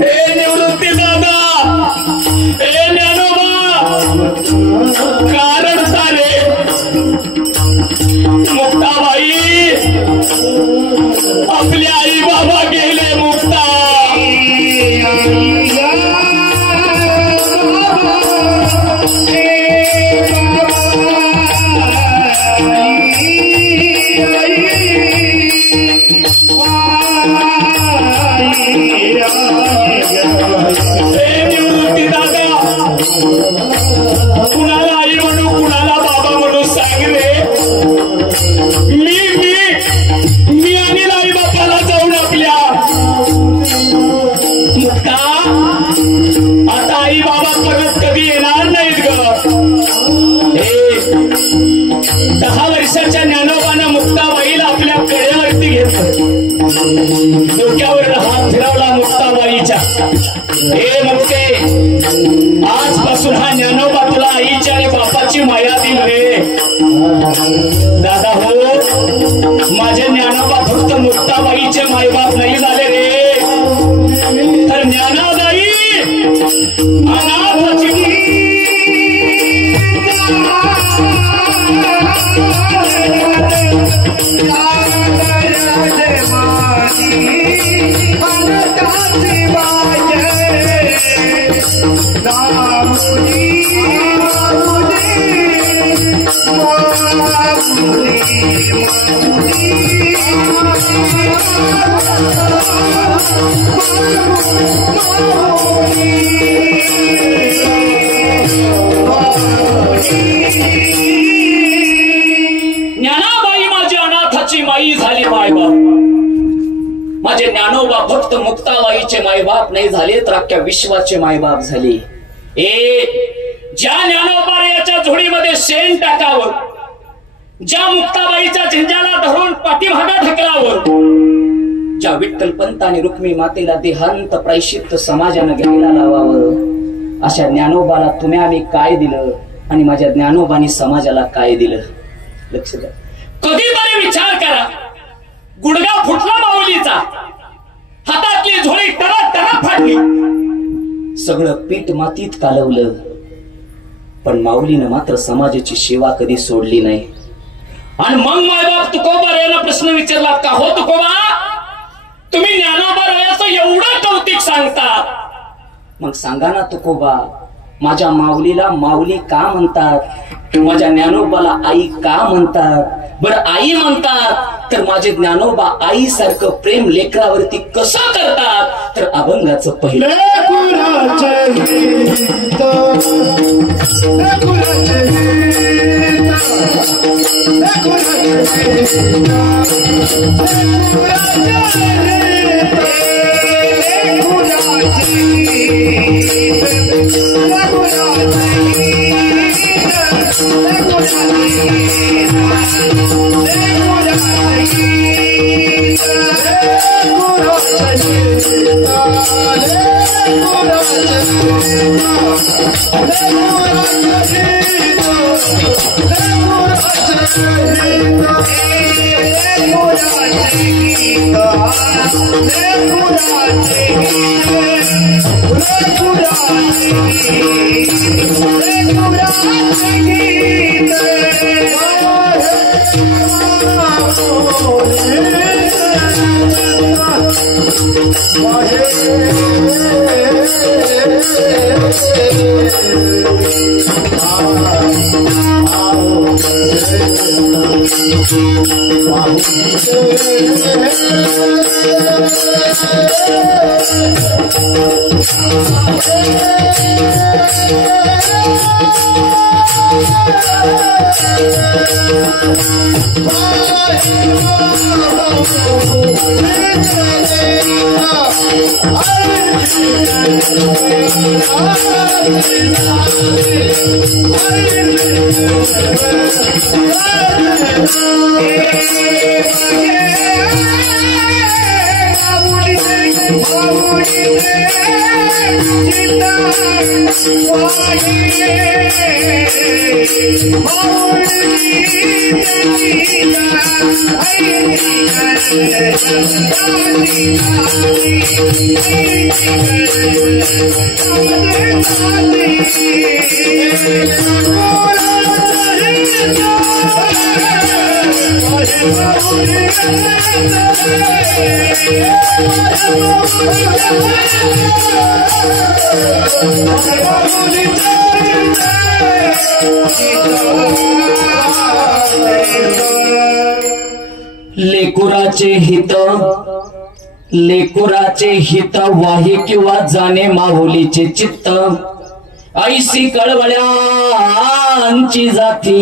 हे निवृत्ती दादा, हे ज्ञानोबा, का रडता रे? मुक्ताबाई, आपले आई बाबा गेले मुक्ता. निवृत्ती दादा, कुणाला आई म्हणू कुणाला बाबा म्हणू सांग रे. मी आणि आई बापाला जाऊन आपल्या मुक्ता, आता आई बाबा परत कधी येणार नाहीत ग. 10 वर्षाच्या ज्ञानोबानं मुक्ताबाईला आपल्या कड्यावरती घेतलं, डोक्यावर हात फिरवला मुक्ताबाईच्या. हे मुक्ते, आजपासून हा ज्ञानोबा तुला आईची आणि बापाची माया दिल रे. दादा हो, माझे ज्ञानोबा फक्त मुक्ताबाईचे मायबाप नाही झाले रे, तर ज्ञानाबाई अनाथाची ज्ञानाबाई माझी अनाथाची माई झाली मायबाप. माझे ज्ञानोबा फक्त मुक्ताबाईचे मायबाप नाही झाले, तर अख्ख्या विश्वाचे मायबाप झाले. ज्या ज्ञानोबा याच्या झोडीमध्ये शेण टाकावं, ज्या मुक्ताबाईच्या झिंजाला धरून पाठीमागा ढकलावं, ज्या विठ्ठल पंत आणि रुक्मी मातेला देहांत प्रायश्चित्त समाजानं घ्यायला लावावं, अशा ज्ञानोबाला तुम्ही आम्ही काय दिलं आणि माझ्या ज्ञानोबानी समाजाला काय दिलं? लक्ष द्या. कधीतरी विचार करा. गुडघा फुटला माऊलीचा, हातातली झोळी टरा टरा फाटली, सगळं पीठ मातीत कालवलं, पण माऊलीनं मात्र समाजाची सेवा कधी सोडली नाही. आणि मग मायबाप तुकोबा यांना प्रश्न विचारला, का हो तुकोबा, तुम्ही ज्ञानोबा रायाचं एवढं कौतिक सांगता, मग सांगा ना तुकोबा, माझ्या माऊलीला माऊली का म्हणतात, माझ्या ज्ञानोबाला आई का म्हणतात? बरं आई म्हणतात तर माझे ज्ञानोबा आई सारखं प्रेम लेकरावरती कसं करतात? तर अभंगाचं पहिलं लेकुराचे हित वाही किंवा जाणे माहुलीचे चित्त ऐसी कळवळ्यांची जाती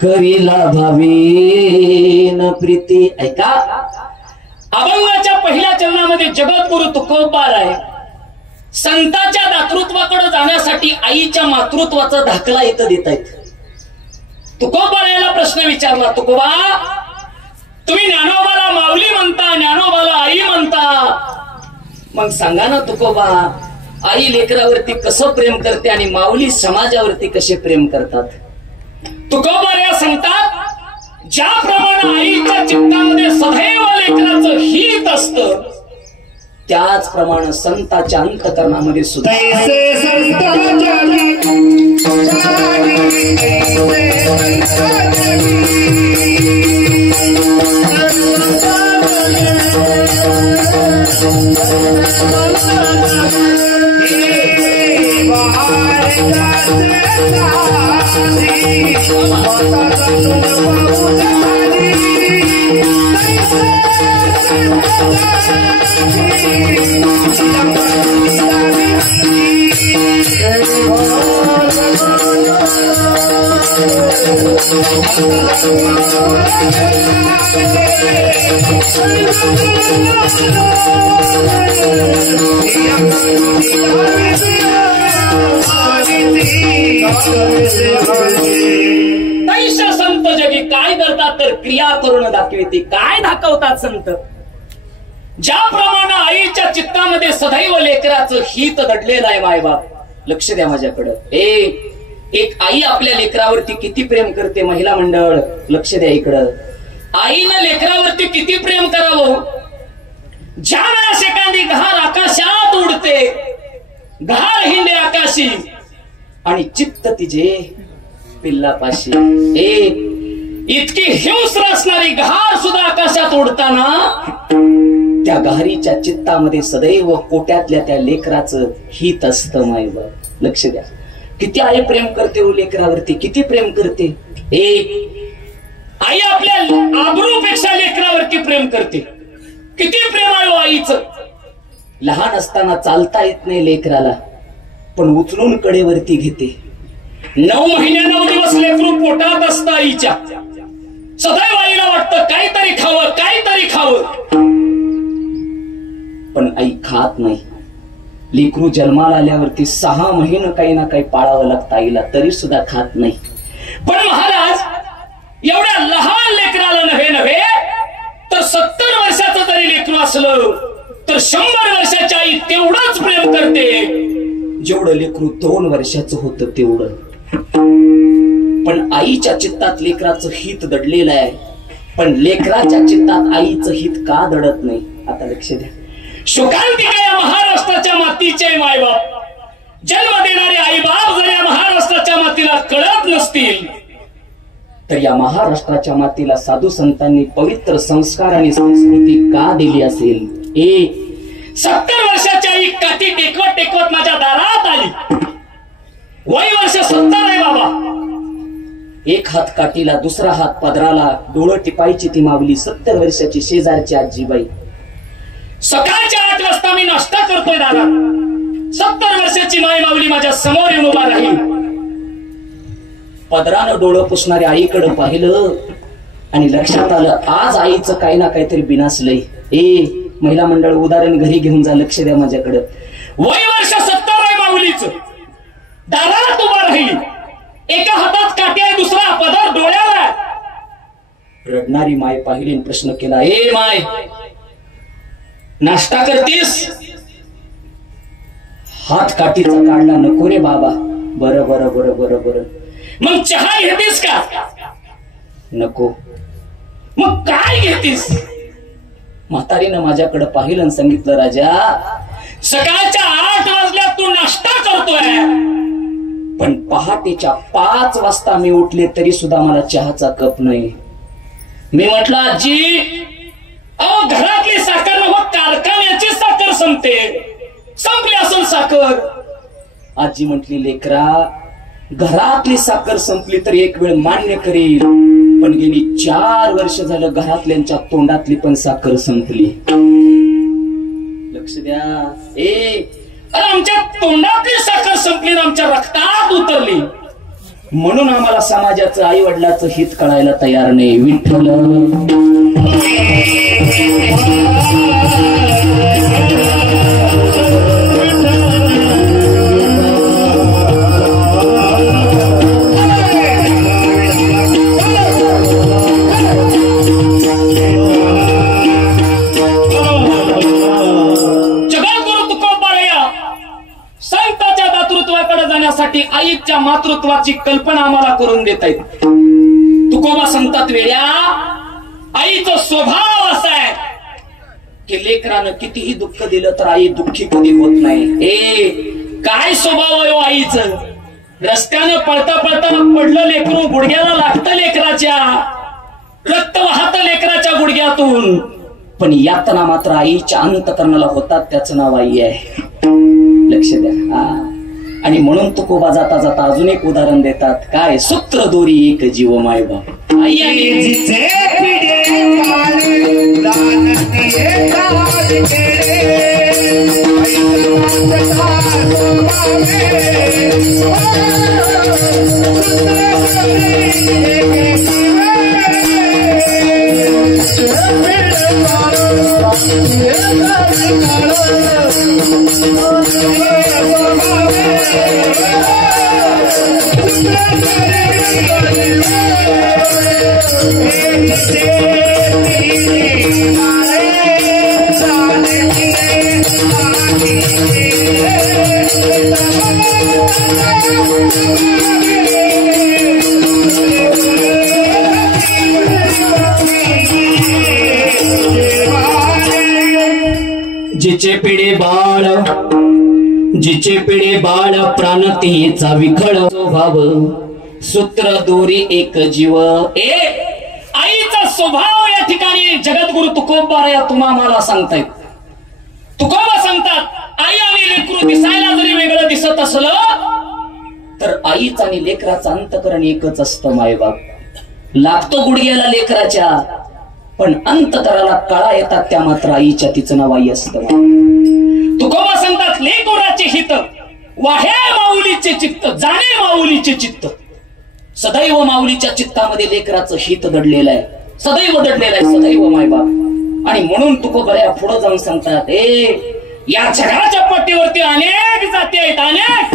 करीला भावी न प्रीती. ऐका, अभंगाच्या पहिल्या चरणामध्ये जगद्गुरु तुकोबार आहे. संतांच्या दातृत्वाकडे जाण्यासाठी आईच्या मातृत्वाचा दाखला इथं देत आहेत. तुकोबार याला प्रश्न विचारला, तुकोबा तुम्ही ज्ञानोबाला माऊली म्हणता, ज्ञानोबाला आई म्हणता, मग सांगा ना तुकोबा, आई लेकरावरती कसं प्रेम करते आणि माऊली समाजावरती कसे प्रेम करतात? तुकोबार या सांगतात, ज्याप्रमाणे आईच्या चित्तामध्ये सदैव लेकराचं हित असतं, त्याचप्रमाणे संताच्या अंतकरणामध्ये सुद्धा तैशा संत जगी काय करतात तर क्रिया करून दाखविते. काय दाखवतात संत? ज्याप्रमाणे आईच्या चित्तामध्ये सदैव लेकराचं हित दडलेलं आहे. मायबाप लक्ष द्या माझ्याकडं. एक आई आपल्या लेकरावरती किती प्रेम करते. महिला मंडळ लक्ष द्या इकडं. आईनं लेकरावरती किती प्रेम करावं. ज्या वेळेस एखादी घार आकाशात उडते, घार हिंडे आकाशी आणि चित्त तिचे पिल्लापाशी. इतकी हिंस्र असणारी घार सुद्धा आकाशात उडताना त्या घारीच्या चित्तामध्ये सदैव कोट्यातल्या त्या लेकराचं हित असतं. मायबाप लक्ष द्या. किती आई प्रेम करते हो लेकरावरती, किती प्रेम करते. आई आपल्या आबरूपेक्षा लेकरावरती प्रेम करते. किती प्रेमाळू आईचं. लहान असताना चालता येत नाही लेकराला, पण उचलून कडेवरती घेते. 9 महिने 9 दिवस लेकरू पोटात असतं आईच्या. सदैव आईला वाटतं काहीतरी खावं, काहीतरी खावं, पण आई खात नाही. लेकरू जन्माला आल्यावरती 6 महिने काही ना काही पाळावं लागतं आईला, तरी सुद्धा खात नाही. पण महाराज एवढ्या लहान लेकराला नव्हे तर 70 वर्षाचं जरी लेकरू असलं तर 100 वर्षाची आई तेवढंच प्रेम करते जेवढं लेकरू 2 वर्षाचं होतं तेवढं. पण आईच्या चित्तात लेकराचं हित दडलेलं आहे, पण लेकराच्या चित्तात आईचं हित का दडत नाही? आता लक्ष द्या. शोकांतिका या महाराष्ट्राच्या मातीचे मायबाप, जन्म देणारे आईबाप जर या महाराष्ट्राच्या मातीला कळत नसतील तर या महाराष्ट्राच्या मातीला साधू संतांनी पवित्र संस्कार आणि संस्कृती का दिली असेल? 70 वर्षाची आई काठी टेकवत टेकवत माझ्या दारात आली. वय वर्ष 70 आहे बाबा. एक हात काठीला, दुसरा हात पदराला, डोळं टिपायची ती माऊली 70 वर्षाची शेजारची आजीबाई. सकाळच्या 8 वाजता मी नाश्ता करतोय दारात. 70 वर्षाची माय माऊली माझ्या समोर येऊन उभा राहील. पदरानं डोळं पुसणाऱ्या आईकडे पाहिलं आणि लक्षात आलं आज आईचं काही ना काहीतरी बिनासलंय. महिला मंडळ उदाहरण घरी घेऊन जा, लक्ष द्या माझ्याकडे. वय वर्ष 70 आहे माऊलीच. दारात उभा राहिली. एका हातात काठी आहे, दुसरा पदर डोळ्याला. रडणारी माय पाहिली, प्रश्न केला, माय नाश्ता करतीस? हात काठीचा काढला. नको रे बाबा. बरं बरं बरं बरं बरं. मग चहा घेतीस का? नको. मग काय घेतीस? म्हातारीनं माझ्याकडे पाहिलं आणि सांगितलं, राजा सकाळच्या 8 वाजल्या तू नाश्ता करतोय, पण पहाटेच्या 5 वाजता मी उठले तरी सुद्धा मला चहाचा कप नाही. मी म्हटलं, आजी अहो घरातली साखर न कारखान्याची साखर संपली असेल साखर. आजी म्हटली, लेकरा घरातली साखर संपली तर एक वेळ मान्य करेल, पण गेली 4 वर्ष झालं घरातल्यांच्या तोंडातली पण साखर संपली. लक्ष द्या. अरे आमच्या तोंडातली साखर संपली, आमच्या रक्तात उतरली. म्हणून आम्हाला समाजाचं, आई वडिलाचं हित कळायला तयार नाही. विठ्ठल आईच्या मातृत्वाची कल्पना आम्हाला करून देत आहेत. तुकोबा सांगतात, वेळ्या आईचा स्वभाव असा आहे की लेकरानं कितीही दुःख दिलं तर आई दुःखी कधी होत नाही. काय स्वभाव आहे आईचं? रस्त्यानं पळता पळता पडलं लेकरू, गुडघ्याला लागतं लेकराच्या, रक्त वाहत लेकराच्या गुडघ्यातून, पण यातना मात्र आईच्या अंतकरणाला होतात. त्याचं नाव आई आहे. लक्ष द्या. आणि म्हणून तुकोबा जाता जाता अजून एक उदाहरण देतात. काय? सूत्र दोरी एक जीव माय बाप. आई जिचे पिढे बाळ प्राणतेचा विखळ स्वभाव, सूत्र दोरी एक जीव. आईचा स्वभाव या ठिकाणी जगद्गुरु तुकोबा या तुम्हाला सांगतायत. तुकोबा सांगतात, आई आणि लेकरू दिसायला जरी वेगळं दिसत असलं तर आईचा आणि लेकराचं अंतकरण एकच असतं. मायबाप लागतो गुडघ्याला लेकराच्या, पण अंतकराला कळा येतात त्या मात्र आईच्या. तिचं नाव आई असतं. तुकोबा सांगतात, लेकराचे हित वाहे माऊलीचे चित्त, जाणे माऊलीचे चित्त. सदैव माऊलीच्या चित्तामध्ये लेकराचं हित दडलेलं आहे, सदैव दडलेलं आहे, सदैव मायबाप. आणि म्हणून तुकोबा पुढे जाऊन सांगतात, या जगाच्या पट्टीवरती अनेक जाती आहेत, अनेक,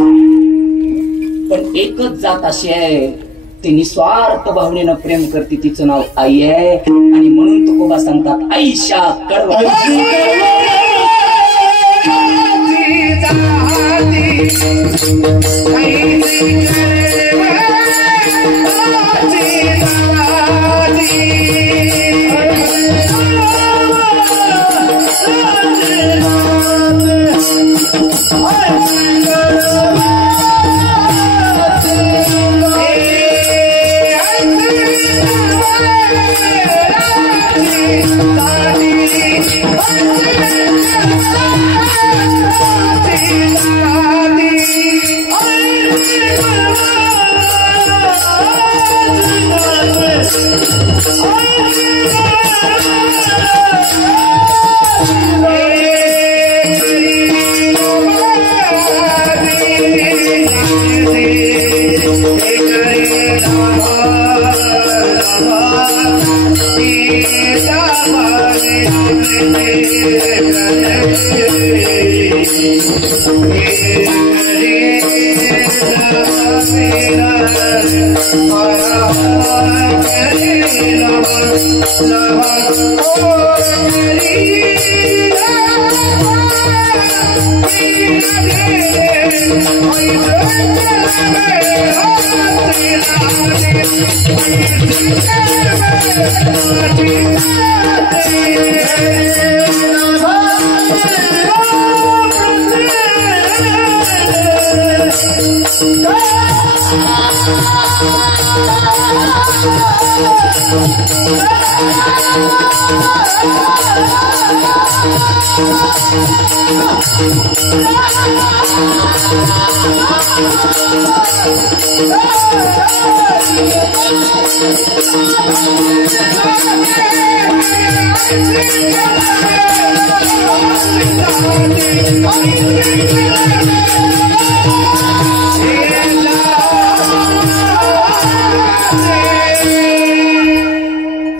पण एकच जात अशी आहे ती निस्वार्थ भावनेनं प्रेम करते, तिचं नाव आई आहे. आणि म्हणून तुकोबा सांगतात, आईशा कळवा Thank you.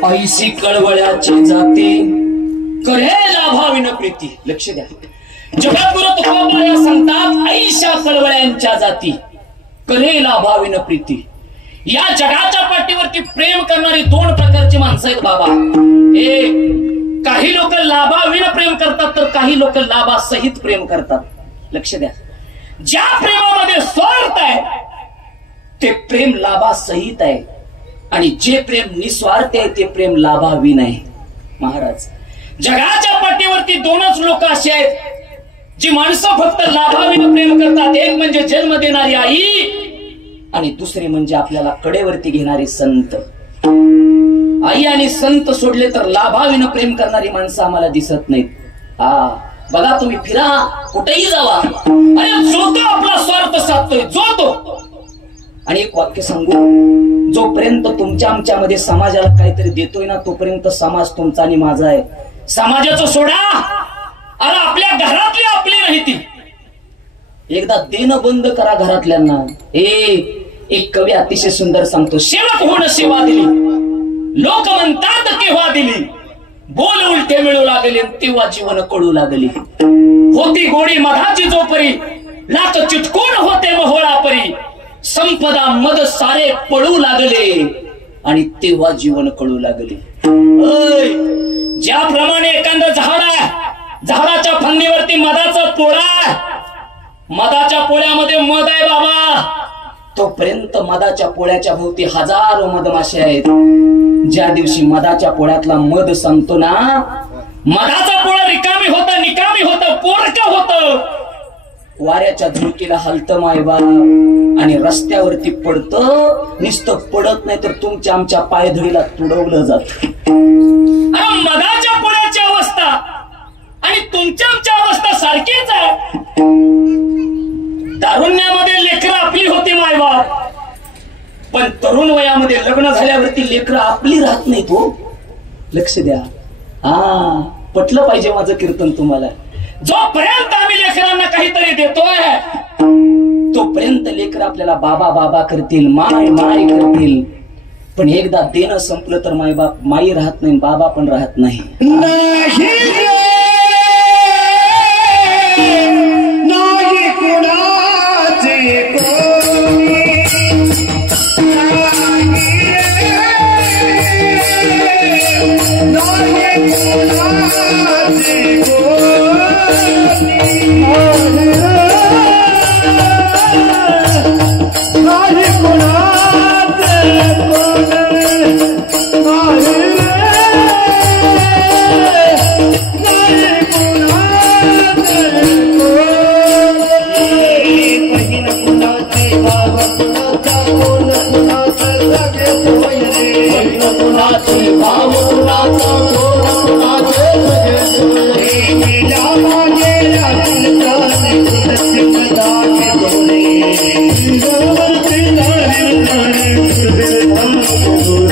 ऐसी कळवळ्याची जाती करे लाभाविन प्रीती. लक्ष द्या, जगद्गुरु तुकोबा या सांगतात ऐशा कळवळ्यांच्या जाती करे लाभाविन प्रीती. या जगाच्या पाठीवरती प्रेम करणारी दोन प्रकारची माणसं आहेत बाबा. एक, काही लोक लाभाविन प्रेम करतात तर काही लोक लाभासहित प्रेम करतात. लक्ष द्या, ज्या प्रेमामध्ये स्वार्थ आहे ते प्रेम लाभासहित आहे आणि जे प्रेम निस्वार्थ आहे ते प्रेम लाभाविन आहे. महाराज, जगाच्या पाठीवरती दोनच लोक असे आहेत जी माणसं फक्त लाभाविन प्रेम करतात. एक म्हणजे जन्म देणारी आई आणि दुसरे म्हणजे आपल्याला कडेवरती घेणारे संत. आई आणि संत सोडले तर लाभाविन प्रेम करणारी माणसं आम्हाला दिसत नाहीत. हा बघा, तुम्ही फिरा कुठेही जावा, अरे जो तो आपला स्वार्थ साधतोय, जो तो. आणि एक वाक्य सांगू, जोपर्यंत तुमच्या आमच्यामध्ये समाजाला काहीतरी देतोय ना तोपर्यंत समाज तुमचा आणि माझा आहे. समाजाचं सोडा, अरे आपल्या घरातली आपली नाही ती. एकदा देणं बंद करा घरातल्यांना. एक कवी अतिशय सुंदर सांगतो, सेवक होणं सेवा दिली, लोक म्हणतात केव्हा दिली, बोल उलटे मिळू लागले तेव्हा जीवन कळू लागली. होती गोडी मधाची जोपरी, लाख चिटकून होते मोहळापरी, संपदा मद सारे पळू लागले आणि तेव्हा जीवन कळू लागले. ज्याप्रमाणे एखादं झाड आहे, झाडाच्या फांदीवरती मधाचा पोळा आहे, मधाच्या पोळ्यामध्ये मध आहे बाबा, तोपर्यंत मधाच्या पोळ्याच्या भोवती हजारो मधमाशे आहेत. ज्या दिवशी मधाच्या पोळ्यातला मध संपतो ना, मधाचा पोळा रिकामी होतं, निकामी होतं, पोरकं होतं, वाऱ्याच्या धुळकीला हलतं मायबा आणि रस्त्यावरती पडतं. नुसतं पडत नाही तर तुमच्या आमच्या पायधडीला तुडवलं जात. मधाच्या पोळ्याची अवस्था आणि तुमच्या आमच्या अवस्था सारखीच आहे. तारुण्यामध्ये लेकरं आपली होती मायबाप, पण तरुण वयामध्ये लग्न झाल्यावरती लेकरं आपली राहत नाहीत. हो, लक्ष द्या. हा, पटलं पाहिजे माझं कीर्तन तुम्हाला. जोपर्यंत आम्ही लेकरांना काहीतरी देतोय तोपर्यंत लेकर आपल्याला बाबा बाबा करतील, माय माय करतील. पण एकदा देणं संपलं तर माई राहत नाही, बाबा पण राहत नाही. Thank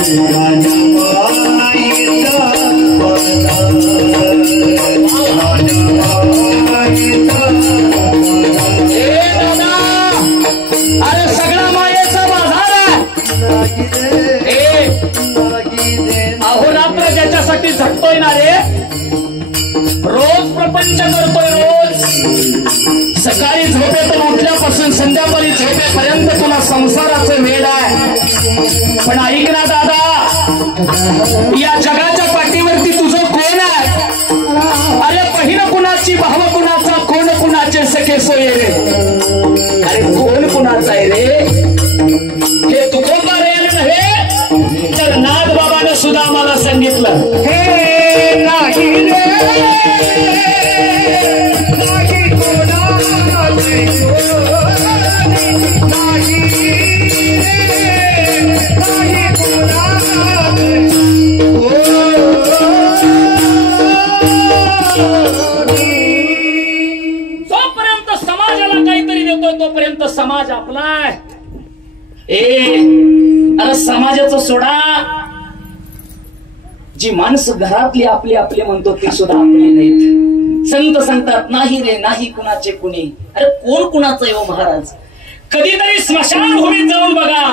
you. अरे सगळा मायेचा बाजार आहे. अहोरात्र ज्याच्यासाठी झटतोय ना रे, रोज प्रपंच करतोय, रोज सकाळी झोपेतून उठल्यापासून संध्याकाळी झोपेपर्यंत तुला संसाराचं वेळ आहे. पण ऐक ना दादा, या जगाच्या पाठीवरती तुझं कोण आहे? अरे बहीण कुणाची, भाव कुणाचा, कोण कुणाचे सखे सोये रे. अरे कोण कुणाचा आहे रे? हे तुकोबा रे नव्हे तर नाथ बाबाने सुद्धा मला सांगितलं, हे नाही रे, नाही कोणाचे, नाही रे, नाही कोणाचे. जोपर्यंत समाजाला काहीतरी देतोय तोपर्यंत समाज आपला आहे. अरे समाजाचं सोडा, जी माणसं घरातली आपली आपली म्हणतो ती सुद्धा आपली नाहीत. संत सांगतात नाही रे, नाही कुणाचे कुणी. अरे कोण कुणाचं आहे हो महाराज? कधीतरी स्मशानभूमीत जाऊन बघा,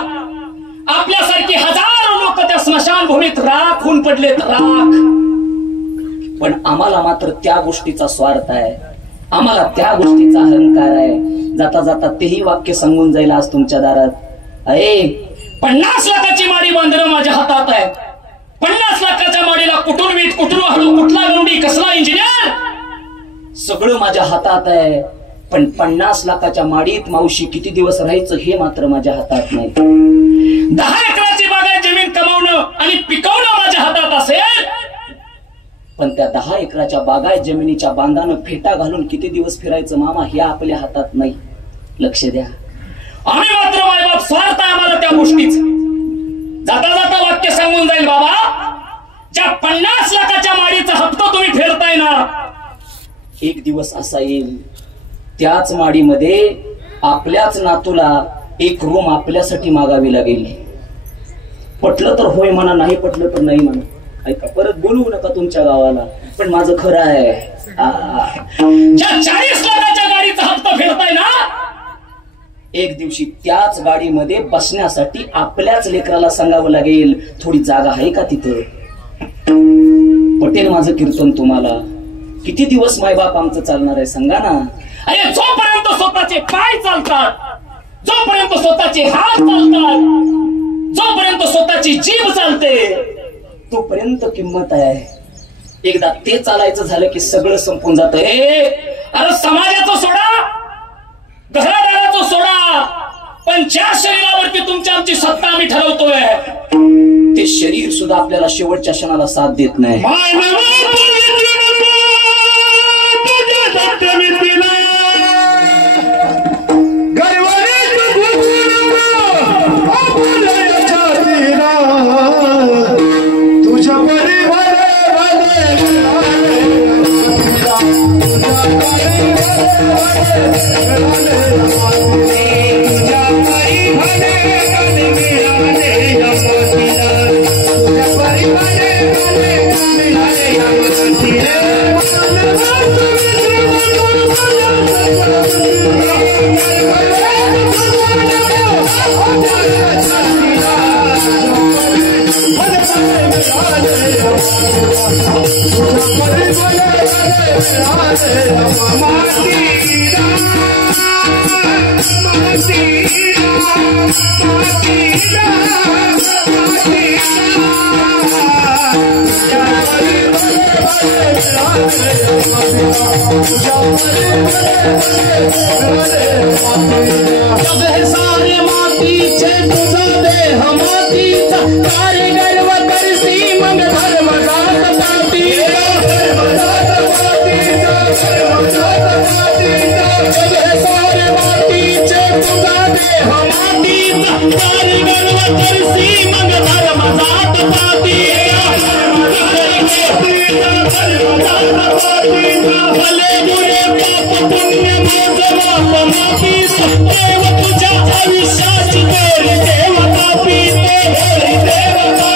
आपल्यासारखी हजारो लोक त्या स्मशानभूमीत राख होऊन पडलेत, राख. पण आम्हाला मात्र त्या गोष्टीचा स्वार्थ आहे, आम्हाला त्या गोष्टीचा अहंकार आहे. जाता जाता तेही वाक्य सांगून जाईल आज तुमच्या दारात. 50 लाखाची माडी बांधणं माझ्या हातात आहे. 50 लाखाच्या माडीला कुठून वीट, कुठून हळू, कुठला गवंडी, कसला इंजिनियर, सगळं माझ्या हातात आहे. पण 50 लाखाच्या माडीत मावशी किती दिवस राहायचं हे मात्र माझ्या हातात नाही. 10 एकराची बागायत जमीन कमावणं आणि पिकवणं माझ्या हातात असेल, पण त्या 10 एकराच्या बागायत जमिनीच्या बांधानं फेटा घालून किती दिवस फिरायचं मामा हे आपल्या हातात नाही. लक्ष द्या, आम्ही मात्र मायबाप स्वार्थ आहे आम्हाला त्या गोष्टीच. जाता जाता वाक्य सांगून जाईल, बाबा ज्या 50 लाखाच्या माडीचा हप्ता तुम्ही फेरताय ना, एक दिवस असा येईल त्याच माडीमध्ये आपल्याच नातूला एक रूम आपल्यासाठी मागावी लागेल. पटलं तर होय म्हणा, नाही पटलं तर नाही म्हणा. ऐका, परत बोलवू नका तुमच्या गावाला, पण माझं खरं आहे. ज्या 40 लाखाच्या गाडीचा हप्ता फेरताय ना, एक दिवशी त्याच गाडीमध्ये बसण्यासाठी आपल्याच लेकराला सांगावं लागेल, थोडी जागा आहे का तिथं? पटेल माझं कीर्तन तुम्हाला? किती दिवस मायबाप आमचं चालणार आहे सांगा ना. अरे जोपर्यंत स्वतःचे पाय चालतात, जोपर्यंत स्वतःचे हात चालतात, जोपर्यंत स्वतःची जीभ चालते, तोपर्यंत किंमत आहे. एकदा ते चालायचं झालं की सगळं संपून जात. अरे समाजाचं सोडा, घरादाराचं सोडा, पण ज्या शरीरावरती तुमच्या आमची सत्ता आम्ही ठरवतोय ते शरीर सुद्धा आपल्याला शेवटच्या क्षणाला साथ देत नाही. सारे मातीचे तुझं देह मातीचा, सारे गर्व करसी मग धर्म जात पाती. सारे मातीचे तुझा देह मातीचा, सारे गर्व करसी मग धर्म जात पाती. भले बुरे पाप पुण्य मोजमाप मातीचा, देव तुझ्या आयुष्याची देवता पीते, देवता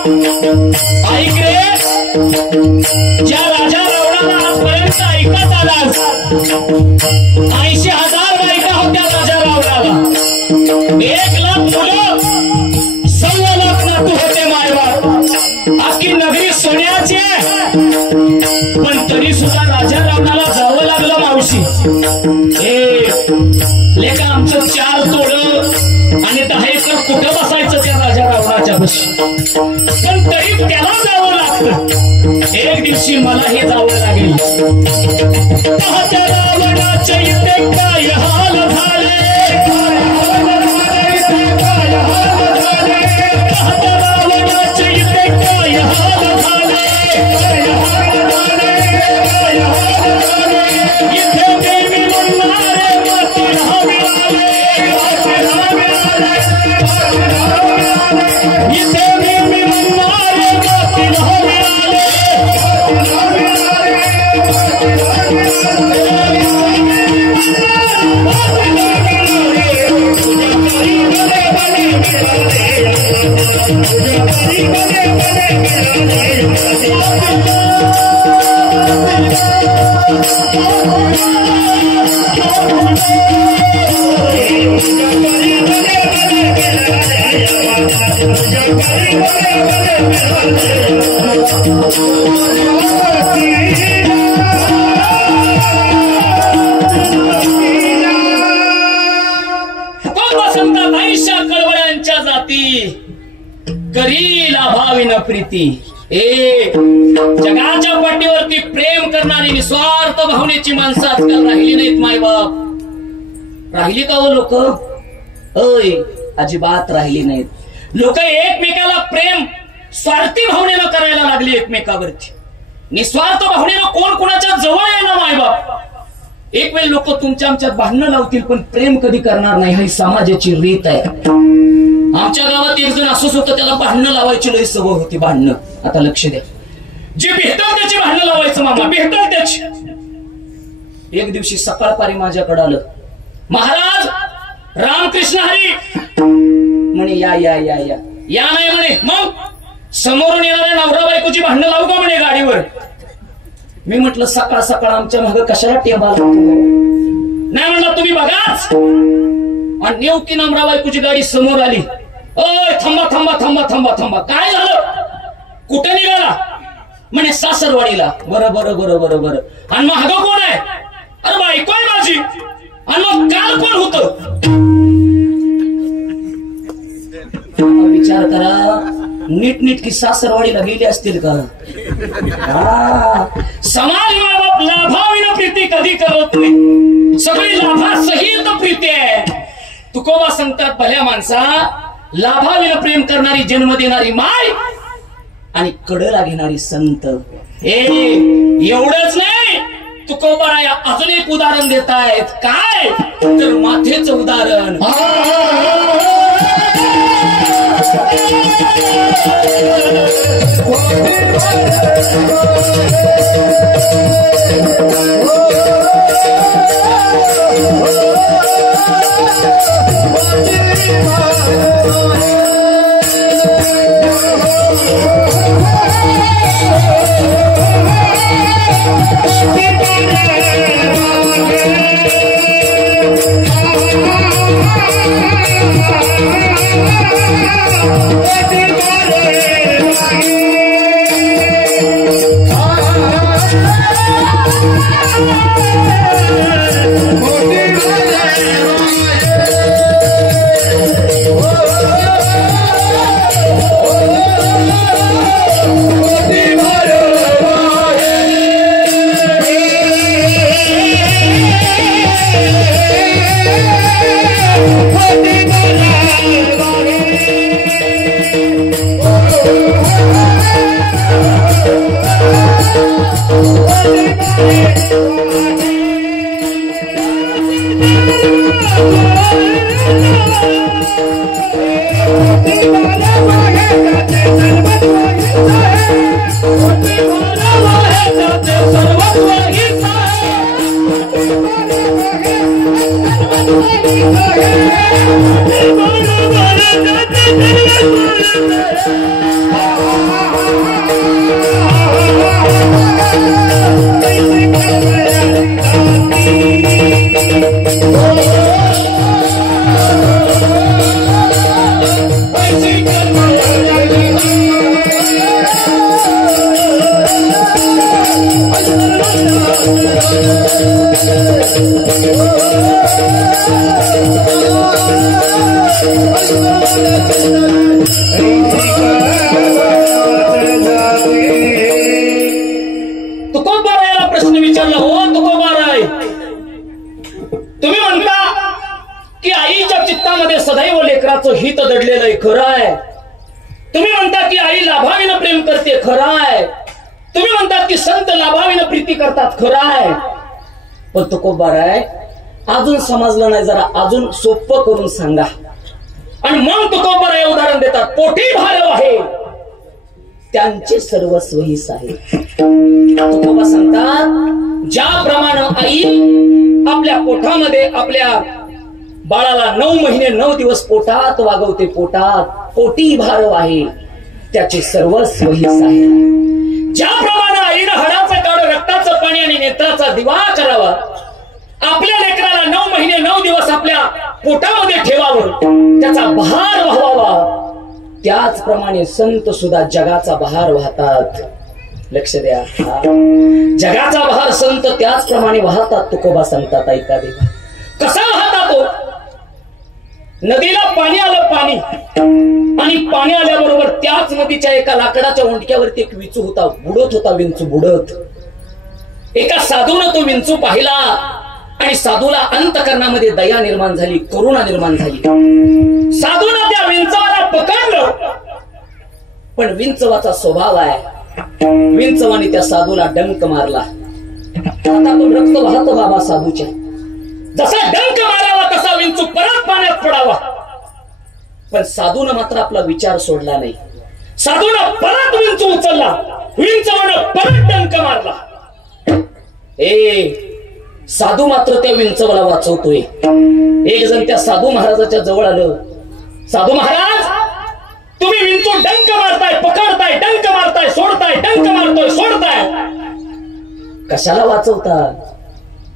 ऐक रे, ज्या राजा रावणाला आजपर्यंत ऐकत आलास 80,000 बायका होत्या राजा रावणाला, 1,00,000 मुलं, 1,00,000 नातू होते मायबाप, अख्खी नगरी सोन्याची आहे. पण तरी सुद्धा राजा रावणाला जावं लागलं मावशी. लेका आमचं 4 तोडं आणि 10 एकर कुठं बसायचं त्या राजा रावणाच्या बशी, पण तरी त्याला जावं लागतं. एक दिवशी मलाही जावं लागेल. त्या रावणाच्या इथे काय हाल झाले, त्या रावणाच्या इथे काय हाल झाले, इथे देवी म्हणणारे मातीला मिळाले, इथे देवी म्हणणारे मातीला मिळाले. वसंताताईंच्या कळवळ्यांच्या जाती करी लाभाविन प्रीती. जगाच्या पाठीवरती प्रेम करणारी निस्वार्थ भावनेची माणसं आजकाल राहिली नाहीत मायबाप. राहिली का हो लोक? अजिबात राहिली नाहीत. लोक एकमेकाला प्रेम स्वार्थी भावनेनं करायला लागली एकमेकावरती. निस्वार्थ भावनेनं कोण कोणाच्या जवळ येणं मायबाप. एक वेळ लोक तुमच्या आमच्यात भांडणं लावतील पण प्रेम कधी करणार नाही, ही समाजाची रीत आहे. आमच्या गावात एक जण असंच होतं, त्याला भांडणं लावायची लई सवय होती. भांडणं, आता लक्ष द्या, जे भेटल त्याची भांडणं लावायचं मामा, भेटल त्याची. एक दिवशी सकाळपारी माझ्याकडे आलं, महाराज रामकृष्ण हरी म्हणे, या या या या या नाही म्हणे. मग समोरून येणाऱ्या नवरा बायकोची भांडणं लावू का म्हणे गाडीवर. मी म्हटलं सकाळ सकाळ आमच्या मागे कशाला टेबा लागतो. नाही म्हणलं तुम्ही बघाच. आणि नेवकी नवरा बायकोची गाडी समोर आली. ओय थांबा थांबा थांबा थांबा थांबा, काय झालं, कुठं निघाला म्हणे सासरवाडीला. बरं बरं बरं बरं बरं. आणि मग हागं कोण आहे? अरे बायको आहे माझी. आणि मग काल कोण होतं? विचार करा, नीटनीटकी सासरवाडीला गेली असतील का? समाज बाबा लाभाविन प्रीती कधी करत नाही, सगळी लाभासहित प्रीती आहे. तुकोबा सांगतात, भल्या माणसा लाभाविन प्रेम करणारी, जन्म देणारी माय आणि कडला घेणारी संत. एवढंच नाही, तुकोबाराय अजून एक उदाहरण देत आहेत. काय तर माथेचं उदाहरण. Oh लेकराचं हित दडलेलं आहे, खरं आहे. तुम्ही म्हणता की आई लाभावीनं प्रेम करते, खरं आहे. तुम्ही म्हणतात की संत लाभावीनं प्रीती करतात, खरं आहे. पण तुकोबार आहे अजून समजलं नाही, जरा अजून सोपं करून सांगा. आणि मग तुकोबार आहे उदाहरण देतात. पोटी भार आहे त्यांचे सर्वस्व हिस आहे. तुकोबा सांगतात ज्याप्रमाणे आई आपल्या पोटामध्ये आपल्या बाळाला 9 महिने 9 दिवस पोटात वागवते, पोटात पोटी भार आहे त्याचे सर्वस्व हिस आहे. ज्याप्रमाणे आईनं हाडाचं काढ रक्ताचं पाणी आणि नेत्राचा दिवा करावा, आपल्या लेकराला 9 महिने 9 दिवस आपल्या पोटामध्ये ठेवावं, त्याचा बहार व्हावा, त्याचप्रमाणे संत सुद्धा जगाचा बहार वाहतात. लक्ष द्या, जगाचा बहार संत त्याचप्रमाणे वाहतात. तुकोबा सांगतात ऐका देवा कसा वाहतात तो. नदीला पाणी आलं, पाणी आणि पाणी आल्याबरोबर त्याच नदीच्या एका लाकडाच्या ओंडक्यावरती एक विंचू होता, बुडत होता विंचू बुडत. एका साधूनं तो विंचू पाहिला आणि साधूला अंतकरणामध्ये दया निर्माण झाली, करुणा निर्माण झाली. साधूनं त्या विंचवाला पकडलं, पण विंचवाचा स्वभाव आहे, विंचवाने त्या साधूला डंक मारला. आता तो रक्त वाहत बाबा साधूच्या. जसा डंक मारावा तसा विंचू परत पाण्यात पडावा, पण साधूनं मात्र आपला विचार सोडला नाही. साधूनं परत विंचू उचलला, विंचवानं परत डंक मारला. साधू मात्र त्या विंचवाला वाचवतोय. एक जण त्या साधू महाराजाच्या जवळ आलं. साधू महाराज, तुम्ही विंचू डंक मारताय, पकडताय, डंक मारताय, सोडताय, डंक मारतोय, सोडताय, कशाला वाचवता?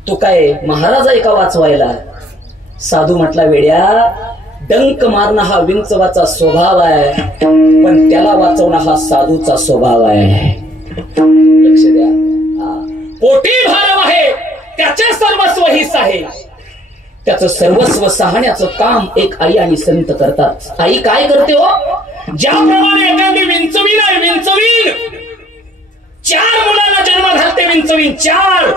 तू काय महाराज आहे का वाचवायला? साधू म्हटला वेड्या, डंक मारणं हा विंचवाचा स्वभाव आहे, पण त्याला वाचवणं हा साधूचा स्वभाव आहे. लक्ष द्या, पोटी भार आहे त्याचे सर्वस्व हिस आहे. त्याचं सर्वस्व सहाण्याचं काम एक आई आणि संत करतात. आई काय करते हो? ज्याप्रमाणे एखादी विंचवीन आहे, विंचवीन 4 मुलांना जन्म घालते, विंचवीन 4.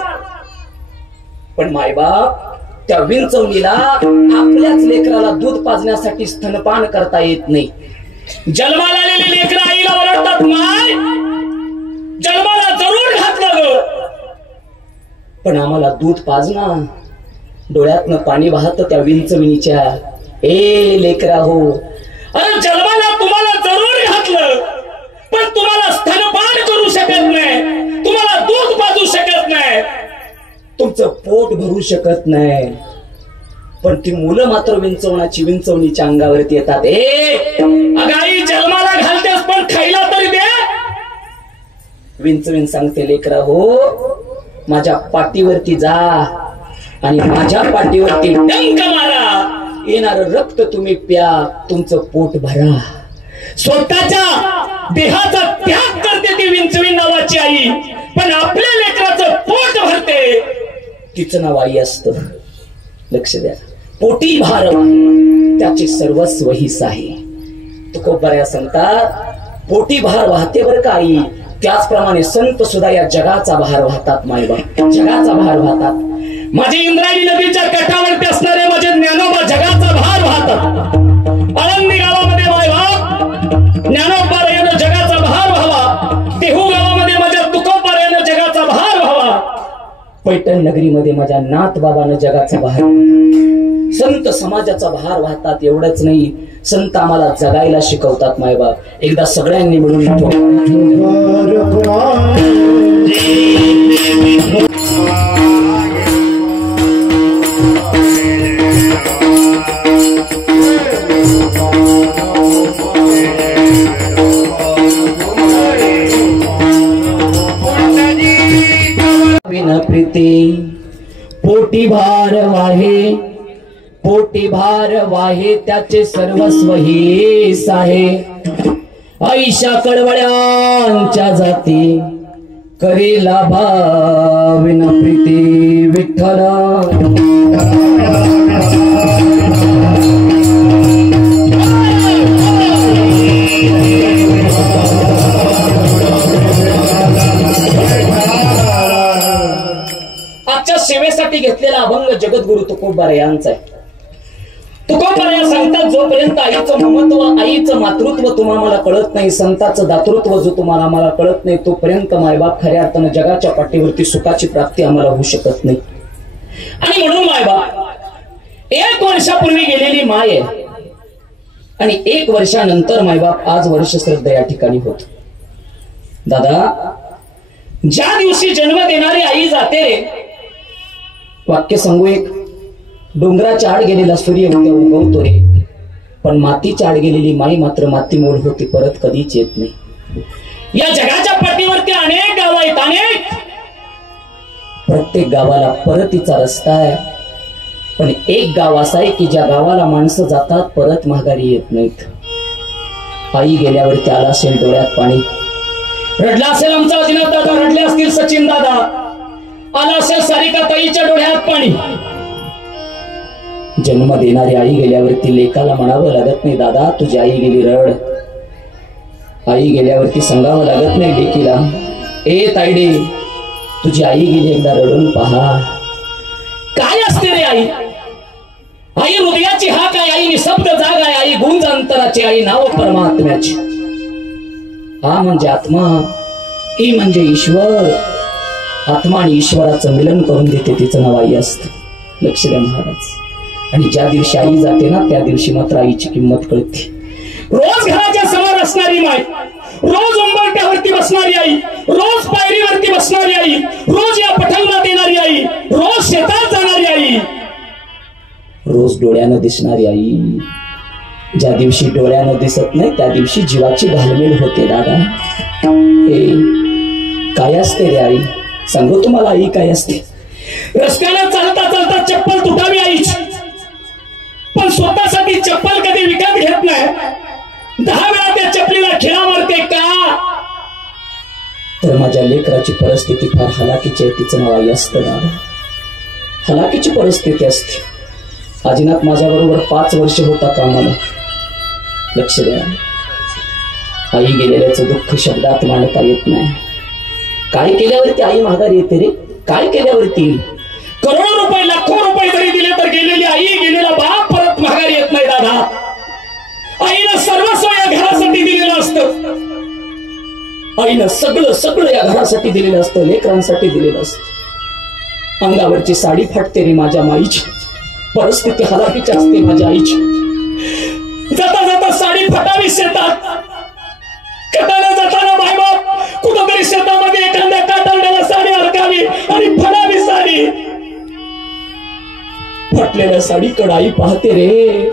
पण मायबाप त्या विंचवणीला आपल्याच लेकराला दूध पाजण्यासाठी स्तनपान करता येत नाही. जन्माला आलेले लेकर आईला ओरडतात, माय जन्माला जरूर घातलं ग, पण आम्हाला दूध पाजना. डोळ्यातनं पाणी वाहत त्या विंचविणीच्या. ए लेकरा हो, अरे जन्माला तुम्हाला जरूर घातलं, पण तुम्हाला स्तनपान करू शकत नाही, तुम्हाला दूध पाजू शकत नाही, तुमचं पोट भरू शकत नाही. पण ती मुलं मात्र विंचवणीच्या अंगावरती येतात. अगं आई जन्माला घालतेस पण खायला तरी दे. विंचवीन सांगते लेकरा हो, माझ्या पाठीवरती जा आणि माझ्या पाठीवरती डंक मारा, येणार रक्त तुम्ही प्या, तुमचं पोट भरा. स्वतःच्या देहाचा त्याग करते ती विंचवीन नावाची आई, पण आपल्या लेकराचं पोट भरते, तिचं नाव आई असतं. लक्ष द्या, पोटी भार त्याचे सर्वस्व हिस आहे. तुकोबा सांगतात पोटी भार वाहते बर का आई, त्याचप्रमाणे संत सुद्धा या जगाचा भार वाहतात. मायबाप जगाचा भार वाहतात. माझे इंद्रायणी नदीच्या काठावरती असणारे माझे ज्ञानोबा जगाचा भार वाहतात. आळंदी गावामध्ये मायबाप ज्ञानोबा यानं जगाचा भार व्हावा, देहू गावामध्ये माझ्या तुकोबा यानं जगाचा भार व्हावा, पैठण नगरीमध्ये माझ्या नाथ बाबानं जगाचा भार, संत समाजाचा भार वाहतात. एवढंच नाही, संत आम्हाला जगायला शिकवतात. मायबाप एकदा सगळ्यांनी मिळून प्रीती पोटी भार वाहे, पोटी भार वाहे त्याचे सर्वस्व हिस आहे. ऐशा कळवळ्यांच्या जाती करीला भाविन प्रीती विठ्ठल. आजच्या सेवेसाठी घेतलेला अभंग जगद्गुरु तुकोबा यांचा आहे. तुकोबराया सांगतात, जोपर्यंत आईचं ममत्व, आईचं मातृत्व तुम्हाला कळत नाही, संतांचं दातृत्व जो तुम्हाला आम्हाला कळत नाही, तोपर्यंत मायबाप खऱ्या अर्थानं जगाच्या पाठीवरती सुखाची प्राप्ती आम्हाला होऊ शकत नाही. आणि म्हणून मायबाप 1 वर्षापूर्वी गेलेली माय आहे आणि 1 वर्षानंतर मायबाप आज वर्ष श्रद्धा या ठिकाणी होत. दादा, ज्या दिवशी जन्म देणारी आई जाते रे, वाक्य सांगू एक, डोंगराच्या आड गेलेला सूर्य उद्या उगवतो रे, पण मातीच्या आड गेलेली माई मात्र माती मोड होती, परत कधीच येत नाही. या जगाच्या पाठीवरती अनेक गाव आहेत, अनेक, प्रत्येक गावाला परतीचा रस्ता आहे, पण एक गाव असं आहे की ज्या गावाला माणसं जातात परत माघारी येत नाहीत. आई गेल्यावरती आला असेल डोळ्यात पाणी, रडला असेल आमचा अजिनाथ दादा, रडले असतील सचिन दादा, आला असेल सारिका ताईच्या डोळ्यात पाणी. जन्म देणारी आई गेल्यावरती लेकाला म्हणावं लागत नाही, दादा तुझी आई गेली रड. आई गेल्यावरती सांगावं लागत नाही लेकीला, ए ताईडे तुझी आई गेली, एकदा रडून पहा. काय असते रे आई? आई हृदयाची हाक आहे, आई निशब्द जाग आहे, आई गुंज अंतराची, आई नाव परमात्म्याची. हा म्हणजे आत्मा, ही म्हणजे ईश्वर. आत्मा आणि ईश्वराचं मिलन करून देते, तिचं नाव आई असतं. लक्ष द्या महाराज. आणि ज्या दिवशी आई जाते ना, त्या दिवशी मात्र आईची किंमत कळते. रोज घराच्या समोर असणारी माय, रोज उंबरट्यावरती बसणारी आई, रोज पायरीवरती बसणारी आई, रोज या पठंगणात येणारी आई, रोज शेतात जाणारी आई, रोज डोळ्यानं दिसणारी आई. ज्या दिवशी डोळ्यानं दिसत नाही त्या दिवशी जीवाची घालमेल होते. दादा, हे काय असते रे आई? सांगू तुम्हाला आई काय असते. रस्त्याला चालता चालता चप्पल तुटावी आईची, पण स्वतःसाठी चप्पल कधी विकत घेत नाही. 10 वेळा त्या चपलीला खिळा मारते का? तर माझ्या लेकराची परिस्थिती फार हलाखीची आहे, तिचं नाव आई असतं. दादा, हलाखीची परिस्थिती असते. आजीनाथ माझ्या बरोबर 5 वर्ष होता कामाला. लक्ष द्या, आई गेलेल्याचं दुःख शब्दात मांडता येत नाही. काय केल्यावरती आई माघारी येते रे? काय केल्यावरती? करोडो रुपये, लाखो रुपये जरी दिले तर गेलेली आई, गेलेला बाप परत माघारी येत नाही. दादा, आईनं सर्वस्व या घरासाठी दिलेलं असतं. आईनं सगळं सगळं या घरासाठी दिलेलं असतं, लेकरांसाठी दिलेलं असतं. अंगावरची साडी फाटते रे माझ्या माईची, परिस्थिती हलाखीची असते माझ्या आईची. जाता जाता साडी फटावी शेतात, कटाला जाताना मायबाप कुठंतरी शेतामध्ये एखाद्या काटांड्याला साडी अडकावी आणि फटावी साडी. फटलेल्या साडीकडे आई पाहते रे,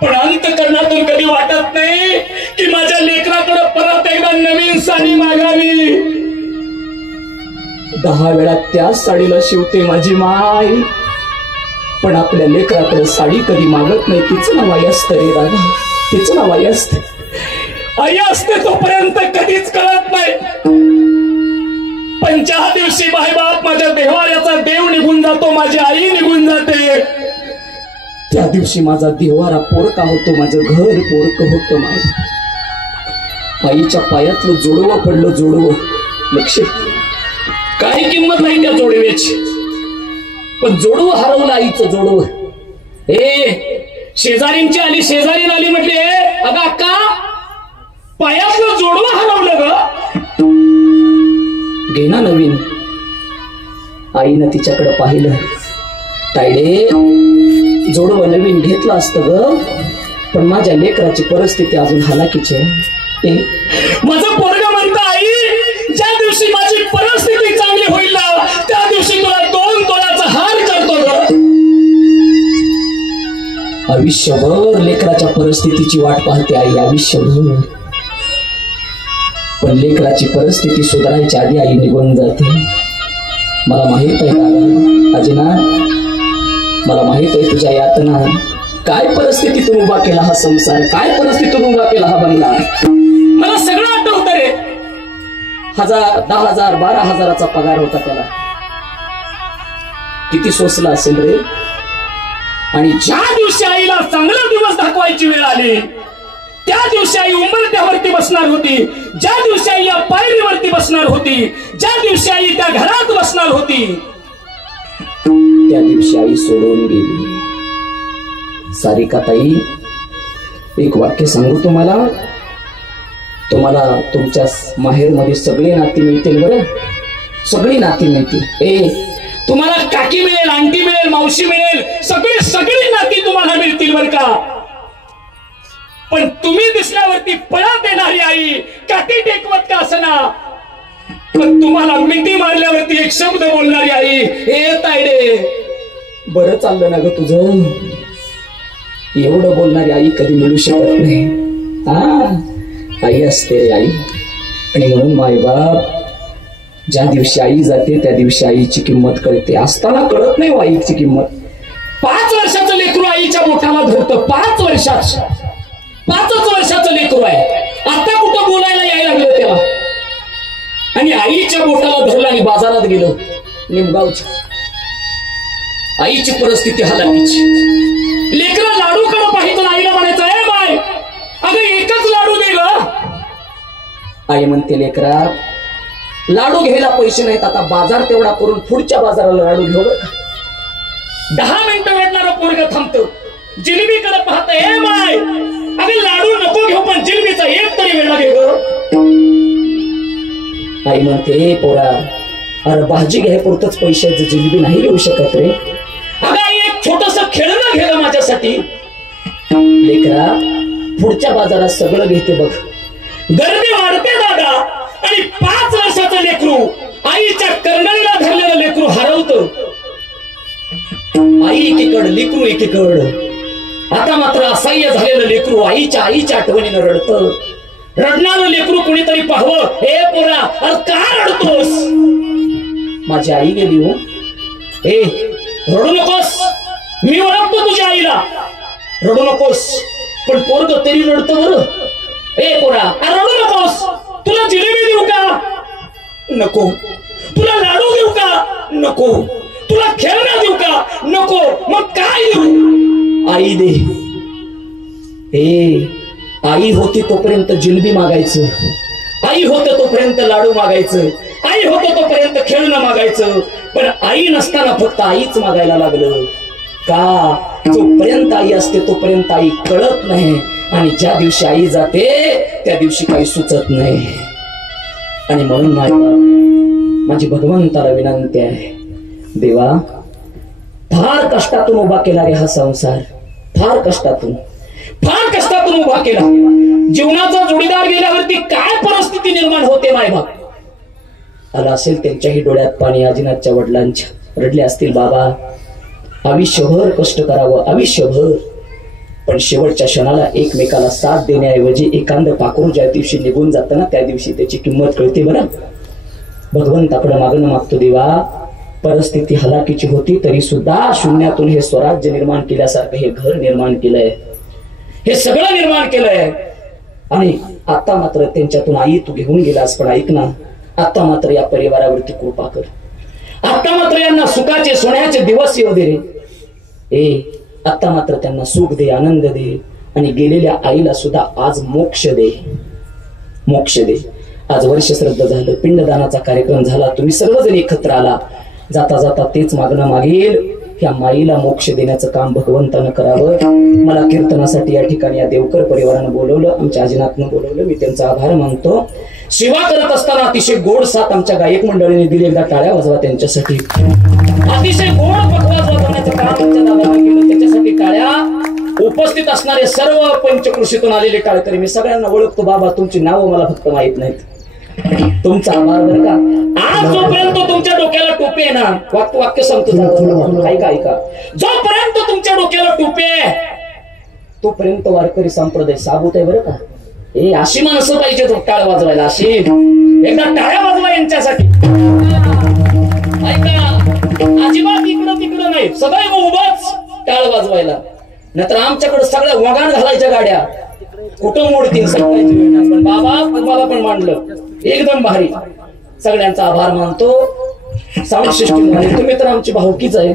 पण अंतःकरणातून कधी वाटत नाही की माझ्या लेकराकडे परत एकदा नवीन साडी मागावी. 10 वेळा त्याच साडीला शिवते माझी माय, पण आपल्या लेकराकडे साडी कधी मागत नाही. तिचं नाव आई असतं रे दादा, तिचं नाव आई असते. आई असते तोपर्यंत कधीच कळत नाही, पण ज्या दिवशी मायबाप माझ्या देवाऱ्याचा देव निघून जातो, माझी आई निघून जाते, त्या दिवशी माझा देवारा पोरका होतो, माझं घर पोरकं होतं. माय आईच्या पायातलं जोडवं पडलं, जोडवं. लक्ष, काही किंमत नाही त्या जोडव्याची, पण जोडवं हरवलं आईचं जोडवं. शेजारींची आली, शेजारीन आली, म्हटले अगं अक्का पायातलं जोडवं हरवलं ग, घे ना नवीन. आईनं तिच्याकडे पाहिलं, तायडे जोडवं नवीन घेतलं असतं ग, पण माझ्या लेकराची परिस्थिती अजून हलाखीची आहे. माझं पोरगं म्हणतं आई, ज्या दिवशी माझी परिस्थिती चांगली होईल ना, त्या दिवशी तुला 2 तोळ्याचा हार करतो ग. आयुष्यभर लेकराच्या परिस्थितीची वाट पाहते आई, आयुष्यभर. पण लेकराची परिस्थिती सुधारायच्या आधी आई निघून जाते. मला माहित आहे दादा, अजिनाथ, मला माहित आहे तुझ्या यातना. काय परिस्थितीतून उभा केला हा संसार, काय परिस्थितीतून उभा केला हा बंगला. मला सगळं आठवतं रे. 1000, 10,000, 12,000चा पगार होता त्याला. किती सोसला असेल रे. आणि ज्या दिवशी आईला चांगला दिवस दाखवायची वेळ आली, त्या दिवशी आई उंबरठ्यावरती बसणार होती, ज्या दिवशी आई या पायरीवरती बसणार होती, ज्या दिवशी आई त्या घरात बसणार होती, त्या दिवशी आई सोडून गेली. सारिकाताई, एक वाक्य सांगू तुम्हाला. तुम्हाला तुमच्या माहेरमध्ये सगळी नाती मिळतील बरं, सगळी नाती मिळतील. तुम्हाला काकी मिळेल, आंटी मिळेल, मावशी मिळेल, सगळी नाती तुम्हाला मिळतील बरं का. पण तुम्ही दिसल्यावरती पळा देणारी आई, काठी टेकवत का असना, पण तुम्हाला मिठी मारल्यावरती एक शब्द बोलणारी आई. हे तायडे, बरं चाललं ना ग तुझं. एवढं बोलणारी आई कधी मिळू शकत नाही. आई असते रे आई. आणि म्हणून मायबाप, ज्या दिवशी आई जाते त्या दिवशी आईची किंमत कळते. असताना कळत नाही आईची किंमत. 5 वर्षाचं लेकरू आईच्या बोटाला धरतं. 5 वर्षाचं लेकरू आहे. आता कुठं बोलायला यायला लागलं त्याला. आणि आईच्या बोटाला धरलं आणि बाजारात गेलं निमगावच्या. आईची परिस्थिती हालाकीची. लेकरं लाडूकडे पाहिजे, आईला म्हणायचं आहे बाय अगं एकच लाडू दे ग. आई म्हणते लेकरा, लाडू घ्यायला पैसे नाहीत, आता बाजार तेवढा करून पुढच्या बाजाराला लाडू घेऊ बरं का. 10 मिनिटं वेळणारं पोरगं थांबतो, जिलेबीकडे पाहत. हे बाय अगं लाडू नको घेऊ, पण जिलेबीचा एक तरी वेळा घे ग. आई म्हणते पोरा, अरे भाजी घ्याय पुरतच पैशाचं जिलेबी नाही घेऊ शकत रे. अगं आई एक छोटस खेळणं घे माझ्यासाठी. लेकरा, पुढच्या बाजारात सगळं घेते बघ. गर्दी वाढते दादा. आणि 5 वर्षाचं लेकरू आईच्या करंगळीला धरलेलं लेकरू हरवतं. आई एकीकड, लेकरू एकीकड. आता मात्र असह्य झालेलं लेकरू आईच्या आठवणीनं रडतं. रडणारं लेकरू कोणीतरी पाहावं. हे पोरा, अरे का रडतोस? माझी आई गेली हो. ए रडू नकोस, मी ओळखतो तुझ्या आईला. रडू नकोस. पण पोरग तरी रडतं बरं. ए पोरा, रडू नकोस. तुला जिलेबी देऊ का? नको. तुला लाडू देऊ का? नको. तुला खेळणं देऊ का? नको. मग काय देऊ? आई दे. आई होती तोपर्यंत जिलेबी मागायचं, आई होतं तोपर्यंत लाडू मागायचं, आई होतं तोपर्यंत खेळणं मागायचं. पण आई नसताना फक्त आईच मागायला लागलं का? जोपर्यंत आई असते तोपर्यंत आई कळत नाही. आणि ज्या दिवशी आई जाते त्या दिवशी काही सुचत नाही. आणि म्हणून माझी भगवंताला विनंती आहे, देवा, फार कष्टातून उभा केला रे हा संसार. फार कष्टातून उभा केला. जीवनाचा जोडीदार गेल्यावरती काय परिस्थिती निर्माण होते मायबाप. आला असेल त्यांच्याही डोळ्यात पाणी. आजीनाथच्या वडिलांच्या रडले असतील, बाबा आयुष्यभर कष्ट करावं, आयुष्यभर. पण शेवटच्या क्षणाला एकमेकाला साथ देण्याऐवजी एखादं पाखरू ज्या दिवशी निघून जातं ना त्या दिवशी त्याची किंमत कळते बरं. भगवंताकडे मागणं मागतो, देवा परिस्थिती हलाखीची होती तरी सुद्धा शून्यातून हे स्वराज्य निर्माण केल्यासारखं हे घर निर्माण केलंय, हे सगळं निर्माण केलंय. आणि आता मात्र त्यांच्यातून आई तू घेऊन गेलास, पण ऐक ना, आता मात्र या परिवारावरती कृपा कर. आता मात्र यांना सुखाचे सोन्याचे दिवस येऊ दे रे. आता मात्र त्यांना सुख दे, आनंद दे. आणि गेलेल्या आईला सुद्धा आज मोक्ष दे, मोक्ष दे. आज वर्ष श्राद्ध झालं, पिंडदानाचा कार्यक्रम झाला, तुम्ही सर्वजण एकत्र आला. जाता जाता तेच मागणं मागेल, ह्या माईला मोक्ष देण्याचं काम भगवंतानं करावं. मला कीर्तनासाठी या ठिकाणी या देवकर परिवारानं बोलवलं, आमच्या आजीनाथनं बोलवलं. मी त्यांचा आभार मानतो. सेवा करत असताना अतिशय गोड साथ आमच्या गायक मंडळीने दिली. एकदा टाळ्या वाजवा त्यांच्यासाठी. अतिशय गोड पखवाज वाजवण्याचं काम आमच्या दादाने केलं, त्याच्यासाठी टाळ्या. उपस्थित असणारे सर्व पंचकृषीतून आलेले टाळकरी मी सगळ्यांना ओळखतो. बाबा तुमची नावं मला फक्त माहित नाहीत. तुमचा आभार बरं का. आज जोपर्यंत तुमच्या डोक्याला टोपी आहे ना, वाक्य सांगतो, ऐका, जोपर्यंत तुमच्या डोक्याला टोपी आहे तोपर्यंत वारकरी संप्रदाय साबूत आहे बरं का. हे अशी माणसं पाहिजे टाळ वाजवायला. अशी एकदा टाळ्या वाजवा यांच्यासाठी. ऐका, अजिबात इकडं तिकडं नाही, सदैव उभाच टाळ वाजवायला. नाहीतर आमच्याकडे सगळ्या वगान घालायच्या गाड्या कुठं मोडतील सगळ्याची. पण बाबा तुम्हाला पण मांडलं एकदम भारी. सगळ्यांचा आभार मानतो. साऊंड सिस्टीम तुम्ही तर आमची भावकीच आहे.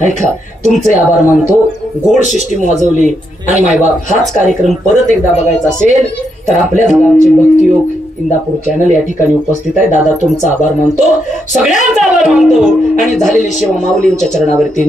ऐका, तुमचे आभार मानतो. गोड सिस्टीम वाजवली. आणि मायबाप हाच कार्यक्रम परत एकदा बघायचा असेल तर आपल्याच गावचे भक्तियोग इंदापूर चॅनल या ठिकाणी उपस्थित आहे. दादा तुमचा आभार मानतो, सगळ्यांचा आभार मानतो आणि झालेली सेवा माऊलींच्या चरणावरती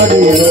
मस्त